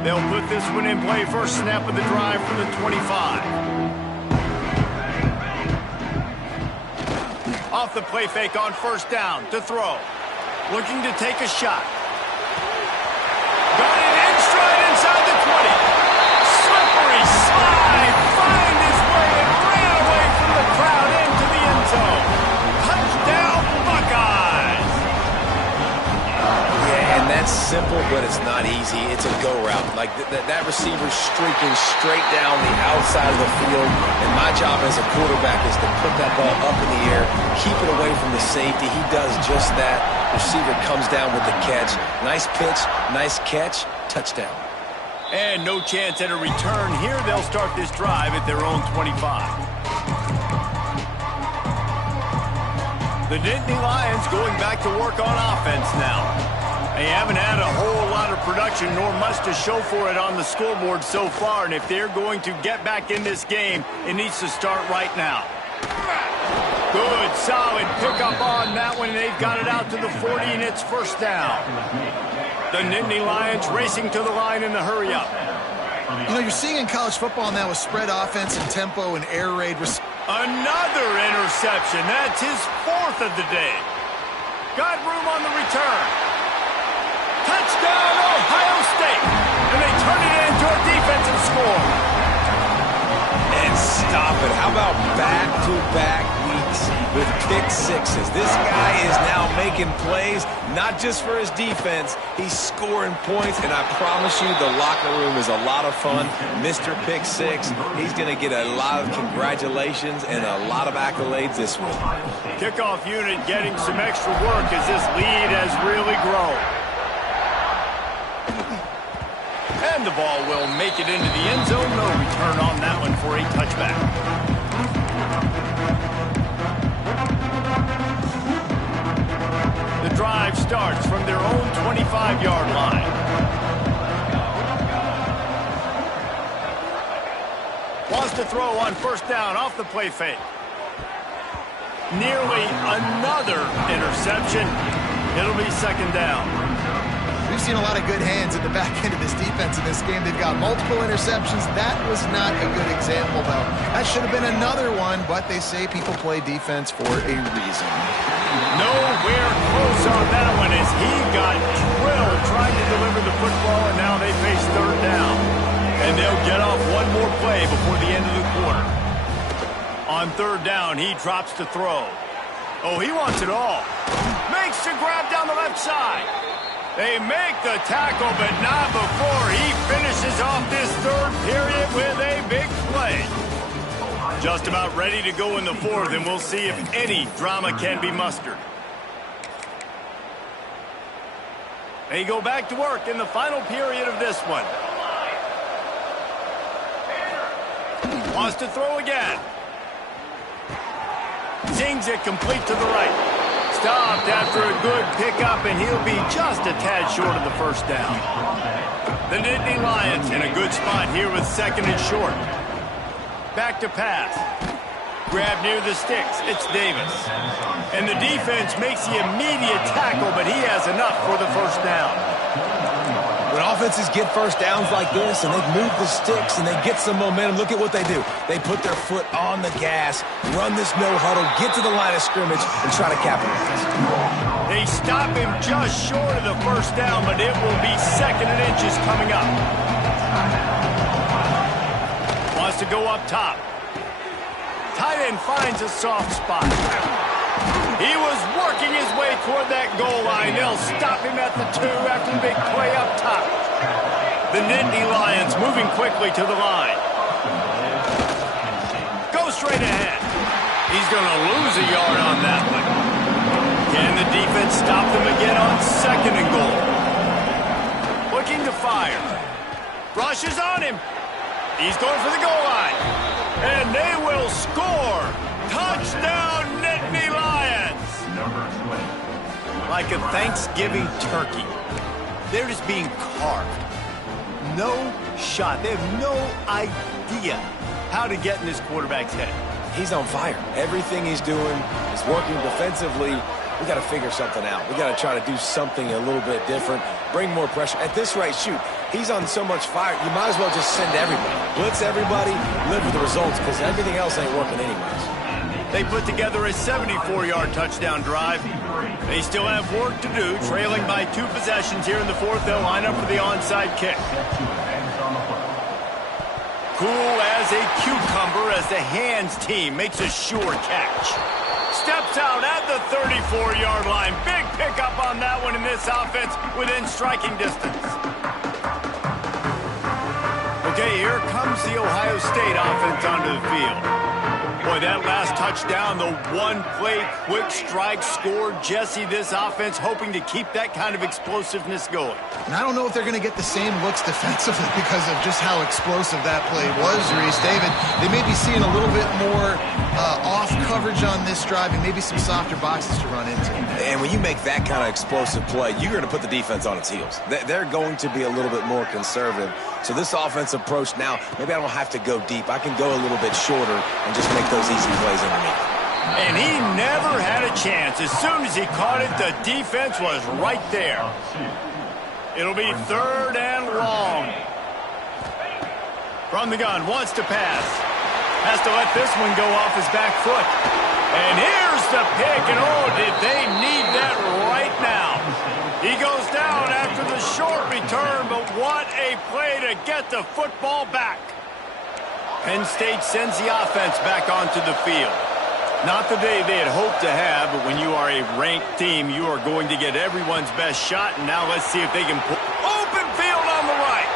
They'll put this one in play. First snap of the drive from the 25. Off the play fake on first down to throw. Looking to take a shot. Got it in stride inside the 20. Slippery slide. Find his way and ran away from the crowd into the end zone. Touchdown, Buckeyes. Yeah, and that's simple, but it's not easy. It's a go route. Like that receiver's streaking straight down the outside of the field, and my job as a quarterback is to put that ball up in the air, keep it away from the safety. He does just that. Receiver comes down with the catch. Nice pitch, nice catch, touchdown. And no chance at a return here. They'll start this drive at their own 25. The Nittany Lions going back to work on offense now. They haven't had a whole lot of production nor much to show for it on the scoreboard so far, and if they're going to get back in this game, it needs to start right now. Good, solid pickup on that one. They've got it out to the 40, and it's first down. The Nittany Lions racing to the line in the hurry-up. You know, you're seeing in college football now with spread offense and tempo and air raid. Another interception. That's his fourth of the day. Got room on the return. Touchdown, Ohio State. And they turn it into a defensive score. And stop it. How about back-to-back weeks with pick sixes? This guy is now making plays, not just for his defense. He's scoring points, and I promise you the locker room is a lot of fun. Mr. Pick Six, he's going to get a lot of congratulations and a lot of accolades this week. Kickoff unit getting some extra work as this lead has really grown. And the ball will make it into the end zone. No return on that one for a touchback. The drive starts from their own 25-yard line. Wants to throw on first down off the play fake. Nearly another interception. It'll be second down. We've seen a lot of good hands in the back end of this defense in this game. They've got multiple interceptions. That was not a good example, though. That should have been another one, but they say people play defense for a reason. Nowhere close on that one as he got drilled trying to deliver the football, and now they face third down. And they'll get off one more play before the end of the quarter. On third down, he drops to throw. Oh, he wants it all. Makes the grab down the left side. They make the tackle, but not before he finishes off this third period with a big play. Just about ready to go in the fourth, and we'll see if any drama can be mustered. They go back to work in the final period of this one. Wants to throw again. Zings it complete to the right. Stopped after a good pickup, and he'll be just a tad short of the first down. The Nittany Lions in a good spot here with second and short. Back to pass. Grab near the sticks. It's Davis. And the defense makes the immediate tackle, but he has enough for the first down. When offenses get first downs like this and they move the sticks and they get some momentum, look at what they do. They put their foot on the gas, run this no huddle, get to the line of scrimmage, and try to capitalize. They stop him just short of the first down, but it will be second and inches coming up. Wants to go up top. Tight end finds a soft spot. He was working his way toward that goal line. They'll stop him at the 2 after the big play up top. The Nittany Lions moving quickly to the line. Go straight ahead. He's going to lose a yard on that one. Can the defense stop them again on second and goal? Looking to fire. Rushes on him. He's going for the goal line. And they will score. Touchdown, Nittany Lions. Like a Thanksgiving turkey. They're just being carved. No shot. They have no idea how to get in this quarterback's head. He's on fire. Everything he's doing is working defensively. We got to figure something out. We got to try to do something a little bit different, bring more pressure. At this rate, shoot, he's on so much fire, you might as well just send everybody. Blitz everybody, live with the results, because everything else ain't working anyways. They put together a 74-yard touchdown drive. They still have work to do, trailing by 2 possessions here in the fourth. They'll line up for the onside kick. Cool as a cucumber as the hands team makes a sure catch. Steps out at the 34-yard line. Big pickup on that one in this offense within striking distance. Okay, here comes the Ohio State offense onto the field. Boy, that last touchdown, the one-play quick strike score. Jesse, this offense hoping to keep that kind of explosiveness going. And I don't know if they're going to get the same looks defensively because of just how explosive that play was, Reese. David, they may be seeing a little bit more off coverage on this drive and maybe some softer boxes to run into. And when you make that kind of explosive play, you're going to put the defense on its heels. They're going to be a little bit more conservative. So this offense approach now, maybe I don't have to go deep. I can go a little bit shorter and just make those easy plays underneath. And he never had a chance. As soon as he caught it, the defense was right there. It'll be 3rd and long. From the gun, wants to pass. Has to let this one go off his back foot. And here's the pick, and oh, did they need that right now. He goes down after the short return, but what a play to get the football back. Penn State sends the offense back onto the field. Not the day they had hoped to have, but when you are a ranked team, you are going to get everyone's best shot. And now let's see if they can pull. Open field on the right.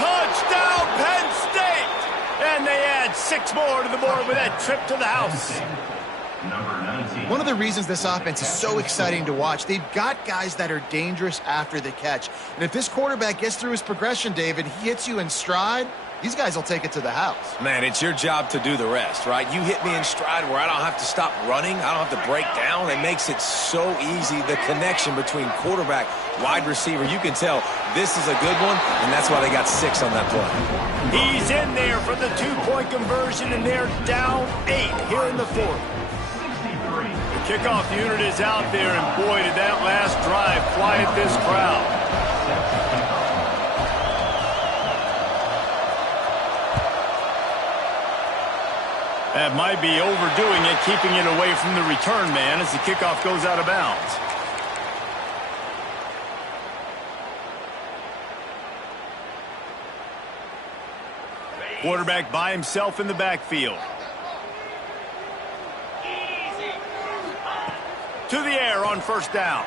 Touchdown, Penn State! And they add 6 more to the board with that trip to the house. One of the reasons this offense is so exciting to watch, they've got guys that are dangerous after the catch. And if this quarterback gets through his progression, David, he hits you in stride, these guys will take it to the house. Man, it's your job to do the rest, right? You hit me in stride where I don't have to stop running. I don't have to break down. It makes it so easy, the connection between quarterback, wide receiver. You can tell this is a good one, and that's why they got 6 on that play. He's in there for the 2-point conversion, and they're down 8 here in the fourth. The kickoff unit is out there, and boy, did that last drive quiet this crowd. That might be overdoing it, keeping it away from the return man as the kickoff goes out of bounds. Quarterback by himself in the backfield. To the air on 1st down.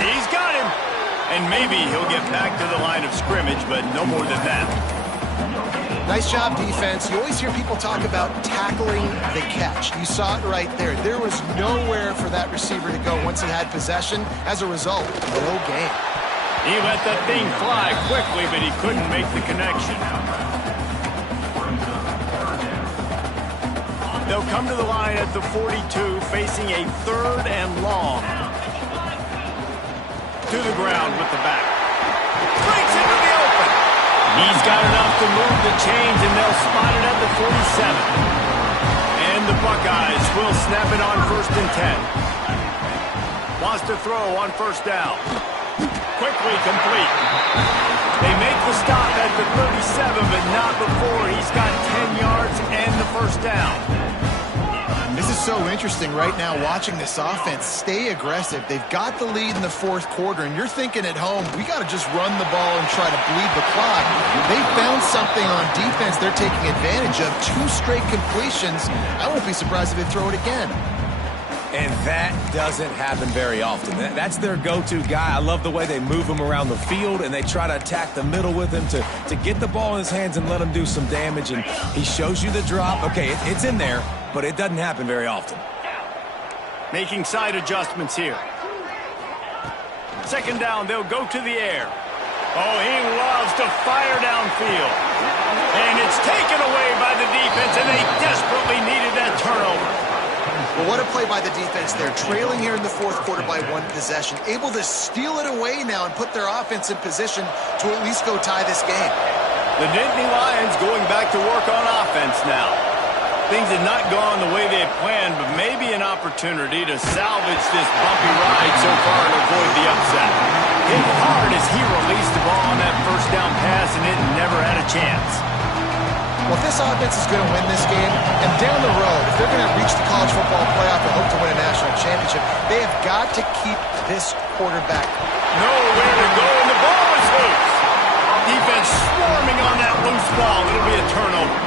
He's got him. And maybe he'll get back to the line of scrimmage, but no more than that. Nice job, defense. You always hear people talk about tackling the catch. You saw it right there. There was nowhere for that receiver to go once he had possession. As a result, no gain. He let that thing fly quickly, but he couldn't make the connection. They'll come to the line at the 42, facing a 3rd and long. To the ground with the back. Breaks into the open. He's got enough to move the chains, and they'll spot it at the 47. And the Buckeyes will snap it on 1st and 10. Wants to throw on 1st down. Quickly complete. They make the stop at the 37, but not before he's got 10 yards and the 1st down. This is so interesting right now watching this offense stay aggressive. They've got the lead in the 4th quarter, and you're thinking at home, we got to just run the ball and try to bleed the clock. They found something on defense they're taking advantage of. 2 straight completions. I won't be surprised if they throw it again. And that doesn't happen very often. That's their go-to guy. I love the way they move him around the field, and they try to attack the middle with him to get the ball in his hands and let him do some damage. And he shows you the drop. Okay, it's in there, but it doesn't happen very often. Making side adjustments here. 2nd down, they'll go to the air. Oh, he loves to fire downfield. And it's taken away by the defense, and they desperately needed that turnover. Well, what a play by the defense there. Trailing here in the 4th quarter by 1 possession. Able to steal it away now and put their offense in position to at least go tie this game. The Nittany Lions going back to work on offense now. Things had not gone the way they had planned, but maybe an opportunity to salvage this bumpy ride so far and avoid the upset. Hit hard as he released the ball on that 1st down pass, and it never had a chance. Well, if this offense is going to win this game, and down the road, if they're going to reach the college football playoff and hope to win a national championship, they have got to keep this quarterback. Nowhere to go, and the ball is loose. Defense swarming on that loose ball. It'll be a turnover.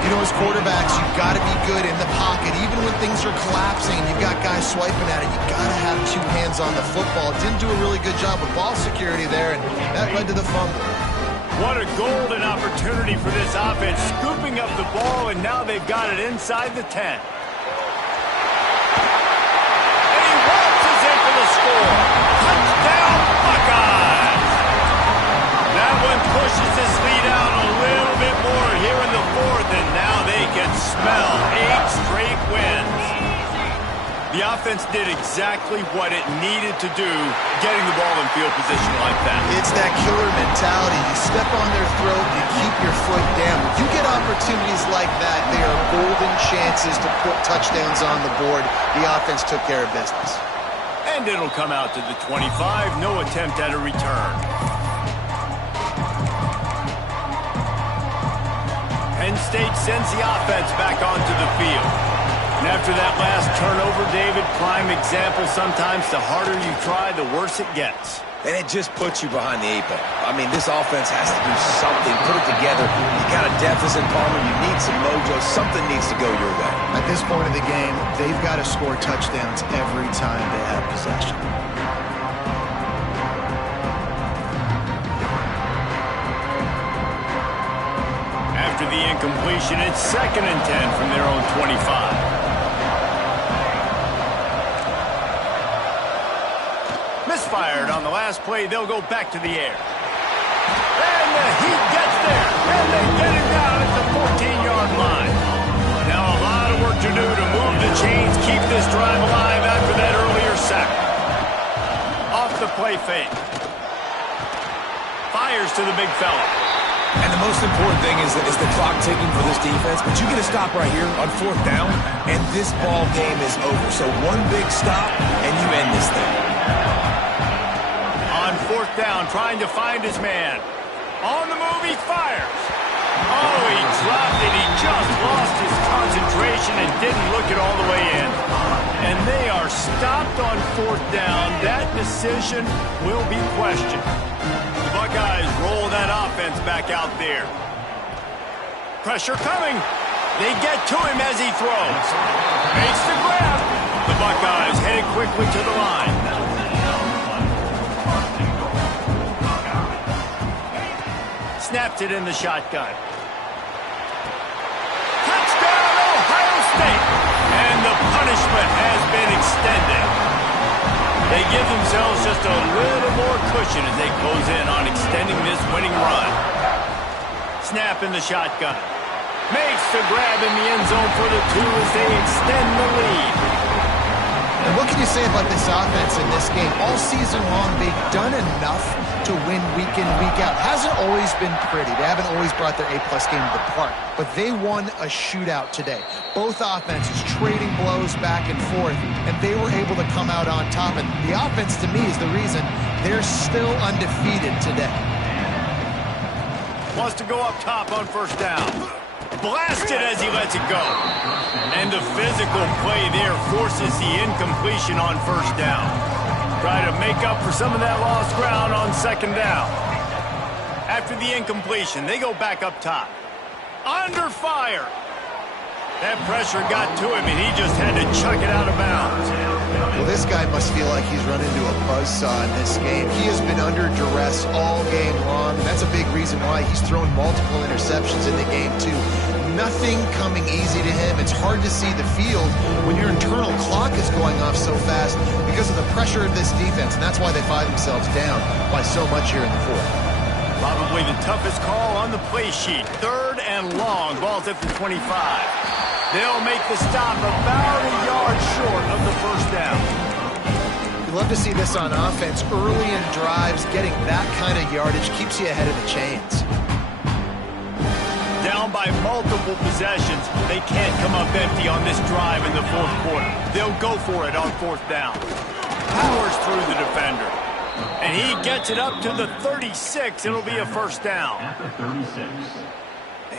You know, as quarterbacks, you've got to be good in the pocket. Even when things are collapsing and you've got guys swiping at it, you've got to have two hands on the football. Didn't do a really good job with ball security there, and that led to the fumble. What a golden opportunity for this offense, scooping up the ball, and now they've got it inside the 10. And he waltzes in for the score. Touchdown, Buckeyes! That one pushes this lead out a little bit more here in the fourth, and now they can smell 8 straight wins. The offense did exactly what it needed to do, getting the ball in field position like that. It's that killer mentality. You step on their throat, you keep your foot down. When you get opportunities like that, they are golden chances to put touchdowns on the board. The offense took care of business. And it'll come out to the 25. No attempt at a return. Penn State sends the offense back onto the field. And after that last turnover, David, prime example, sometimes the harder you try, the worse it gets. And it just puts you behind the 8 ball. I mean, this offense has to do something, put it together. You got a deficit, Palmer. You need some mojo. Something needs to go your way. At this point of the game, they've got to score touchdowns every time they have possession. After the incompletion, it's 2nd and 10 from their own 25. Misfired on the last play. They'll go back to the air. And the Heat gets there. And they get him down at the 14-yard line. Now a lot of work to do to move the chains, keep this drive alive after that earlier sack. Off the play fake. Fires to the big fella. And the most important thing is the clock ticking for this defense. But you get a stop right here on 4th down, and this ball game is over. So one big stop, and you end this thing. On 4th down, trying to find his man. On the move, he fires. Oh, he dropped it. He just lost his concentration and didn't look it all the way in. And they are stopped on 4th down. That decision will be questioned. The Buckeyes roll that offense back out there. Pressure coming. They get to him as he throws. Makes the grab. The Buckeyes headed quickly to the line. Snapped it in the shotgun. Touchdown, Ohio State! And the punishment has been extended. They give themselves just a little more cushion as they close in on extending this winning run. Snap in the shotgun. Makes the grab in the end zone for the 2 as they extend the lead. And what can you say about this offense in this game? All season long, they've done enough to win week in, week out. Hasn't always been pretty. They haven't always brought their A-plus game to the park. But they won a shootout today. Both offenses trading blows back and forth, and they were able to come out on top. And the offense, to me, is the reason they're still undefeated today. Wants to go up top on 1st down. Blasted as he lets it go. And the physical play there forces the incompletion on 1st down. Try to make up for some of that lost ground on 2nd down. After the incompletion, they go back up top. Under fire. That pressure got to him, and he just had to chuck it out of bounds. Well, this guy must feel like he's run into a buzzsaw in this game. He has been under duress all game long, and that's a big reason why he's thrown multiple interceptions in the game, too. Nothing coming easy to him. It's hard to see the field when your internal clock is going off so fast because of the pressure of this defense, and that's why they find themselves down by so much here in the 4th. Probably the toughest call on the play sheet. 3rd and long. Ball's at the 25. They'll make the stop about a yard short of the 1st down. You love to see this on offense. Early in drives, getting that kind of yardage keeps you ahead of the chains. Down by multiple possessions, they can't come up empty on this drive in the 4th quarter. They'll go for it on 4th down. Powers through the defender. And he gets it up to the 36. It'll be a 1st down. At the 36.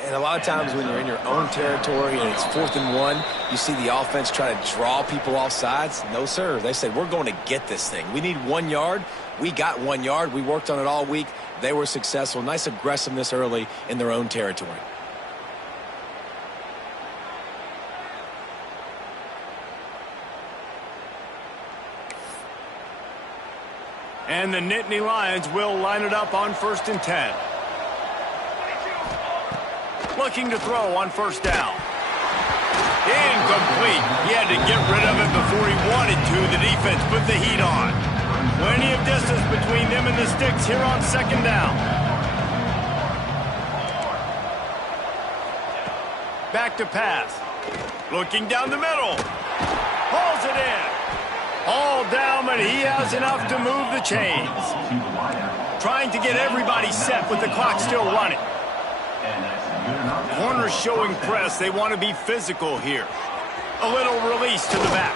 And a lot of times when you're in your own territory and it's 4th and 1, you see the offense try to draw people off sides. No, sir. They said, we're going to get this thing. We need 1 yard. We got 1 yard. We worked on it all week. They were successful. Nice aggressiveness early in their own territory. And the Nittany Lions will line it up on 1st and 10. Looking to throw on 1st down. Incomplete. He had to get rid of it before he wanted to. The defense put the heat on. Plenty of distance between them and the sticks here on 2nd down. Back to pass. Looking down the middle. Hauls it in. All down, but he has enough to move the chains. Trying to get everybody set with the clock still running. Corners showing press. They want to be physical here. A little release to the back.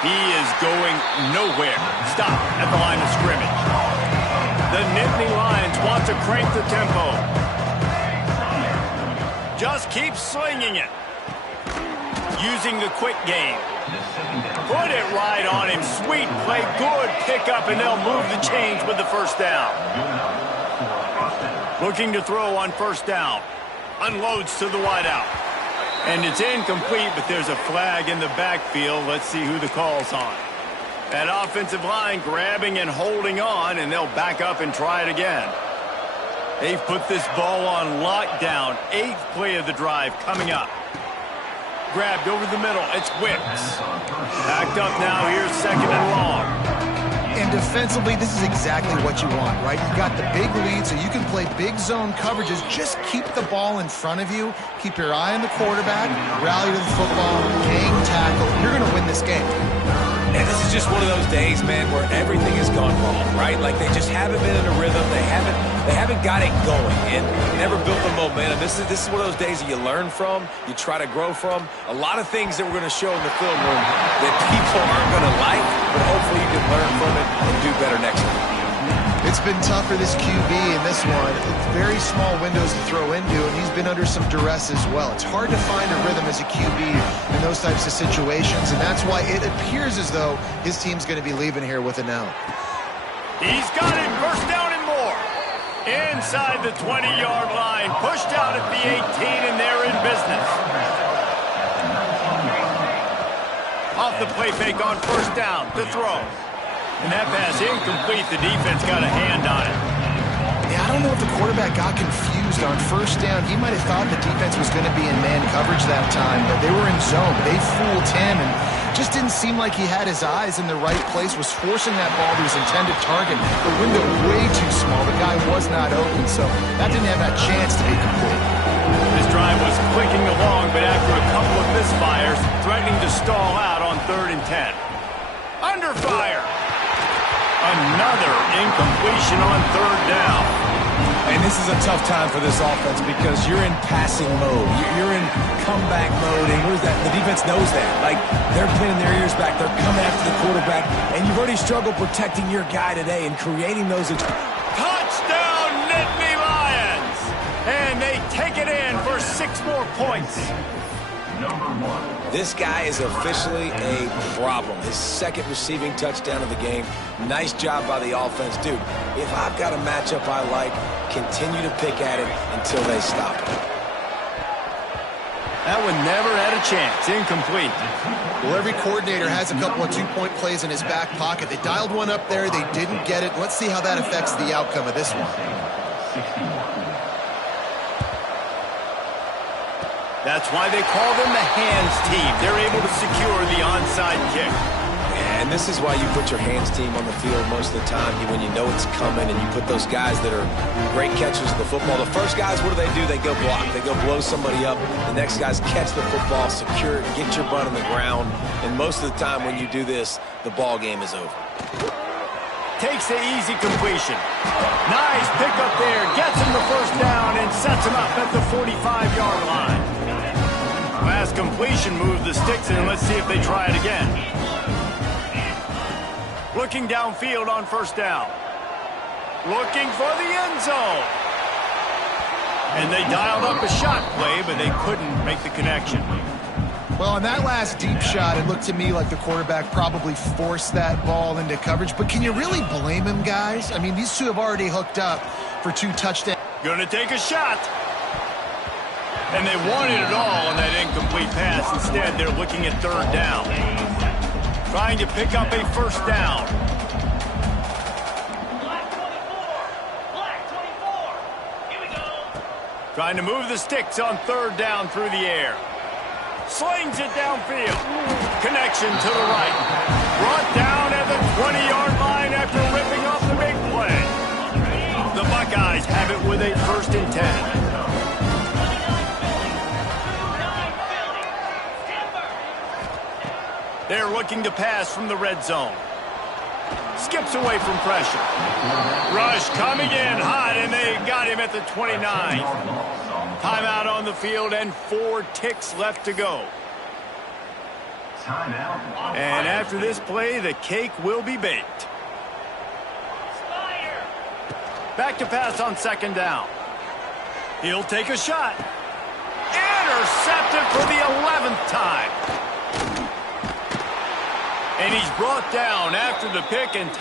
He is going nowhere. Stop at the line of scrimmage. The Nittany Lions want to crank the tempo. Just keep slinging it. Using the quick game. Put it right on him. Sweet play. Good pickup, and they'll move the chains with the 1st down. Looking to throw on 1st down. Unloads to the wideout. And it's incomplete, but there's a flag in the backfield. Let's see who the call's on. That offensive line grabbing and holding on, and they'll back up and try it again. They've put this ball on lockdown. 8th play of the drive coming up. Grabbed over the middle. It's Wicks. Backed up now. Here's 2nd and long. And defensively, this is exactly what you want, right? You got the big lead, so you can play big zone coverages. Just keep the ball in front of you. Keep your eye on the quarterback. Rally to the football. Gang tackle. You're going to win this game. And this is just one of those days, man, where everything has gone wrong, right? Like they just haven't been in a rhythm. They haven't got it going and never built the momentum. This is one of those days that you learn from, you try to grow from. A lot of things that we're going to show in the film room that people aren't going to like, but hopefully you can learn from it and do better next week. It's been tough for this QB in this one. It's very small windows to throw into, and he's been under some duress as well. It's hard to find a rhythm as a QB in those types of situations, and that's why it appears as though his team's going to be leaving here with an L. He's got it. 1st down and more. Inside the 20-yard line. Pushed out at the 18, and they're in business. Off the play fake on 1st down. The throw. And that pass incomplete. The defense got a hand on it. Yeah, I don't know if the quarterback got confused on 1st down. He might have thought the defense was going to be in man coverage that time, but they were in zone. They fooled him and just didn't seem like he had his eyes in the right place, was forcing that ball to his intended target. The window way too small. The guy was not open, so that didn't have that chance to be complete. This drive was clicking along, but after a couple of misfires, threatening to stall out on 3rd and 10. Under fire. Another incompletion on 3rd down. And this is a tough time for this offense because you're in passing mode. You're in comeback mode, and what is that? The defense knows that. Like, they're pinning their ears back. They're coming after the quarterback, and you've already struggled protecting your guy today and creating those... Touchdown, Nittany Lions! And they take it in for 6 more points. This guy is officially a problem. His 2nd receiving touchdown of the game. Nice job by the offense. Dude, if I've got a matchup I like, continue to pick at it until they stop it. That one never had a chance. Incomplete. Well, every coordinator has a couple of 2-point plays in his back pocket. They dialed one up there. They didn't get it. Let's see how that affects the outcome of this one. That's why they call them the hands team. They're able to secure the onside kick. And this is why you put your hands team on the field most of the time when you know it's coming, and you put those guys that are great catchers of the football. The first guys, what do? They go block. They go blow somebody up. The next guys catch the football, secure it, get your butt on the ground. And most of the time when you do this, the ball game is over. Takes the easy completion. Nice pickup there. Gets him the 1st down and sets him up at the 45-yard line. Last completion moved the sticks in. Let's see if they try it again. Looking downfield on 1st down. Looking for the end zone. And they dialed up a shot play, but they couldn't make the connection. Well, on that last deep shot, it looked to me like the quarterback probably forced that ball into coverage. But can you really blame him, guys? I mean, these two have already hooked up for 2 touchdowns. Going to take a shot. And they wanted it all on that incomplete pass. Instead, they're looking at 3rd down. Trying to pick up a 1st down. Trying to move the sticks on 3rd down through the air. Slings it downfield. Connection to the right. Brought down at the 20-yard line after ripping off the big play. The Buckeyes have it with a 1st and 10. They're looking to pass from the red zone. Skips away from pressure. Rush coming in hot, and they got him at the 29. Timeout on the field and 4 ticks left to go. And after this play, the cake will be baked. Back to pass on 2nd down. He'll take a shot. Intercepted for the 11th time. And he's brought down after the pick and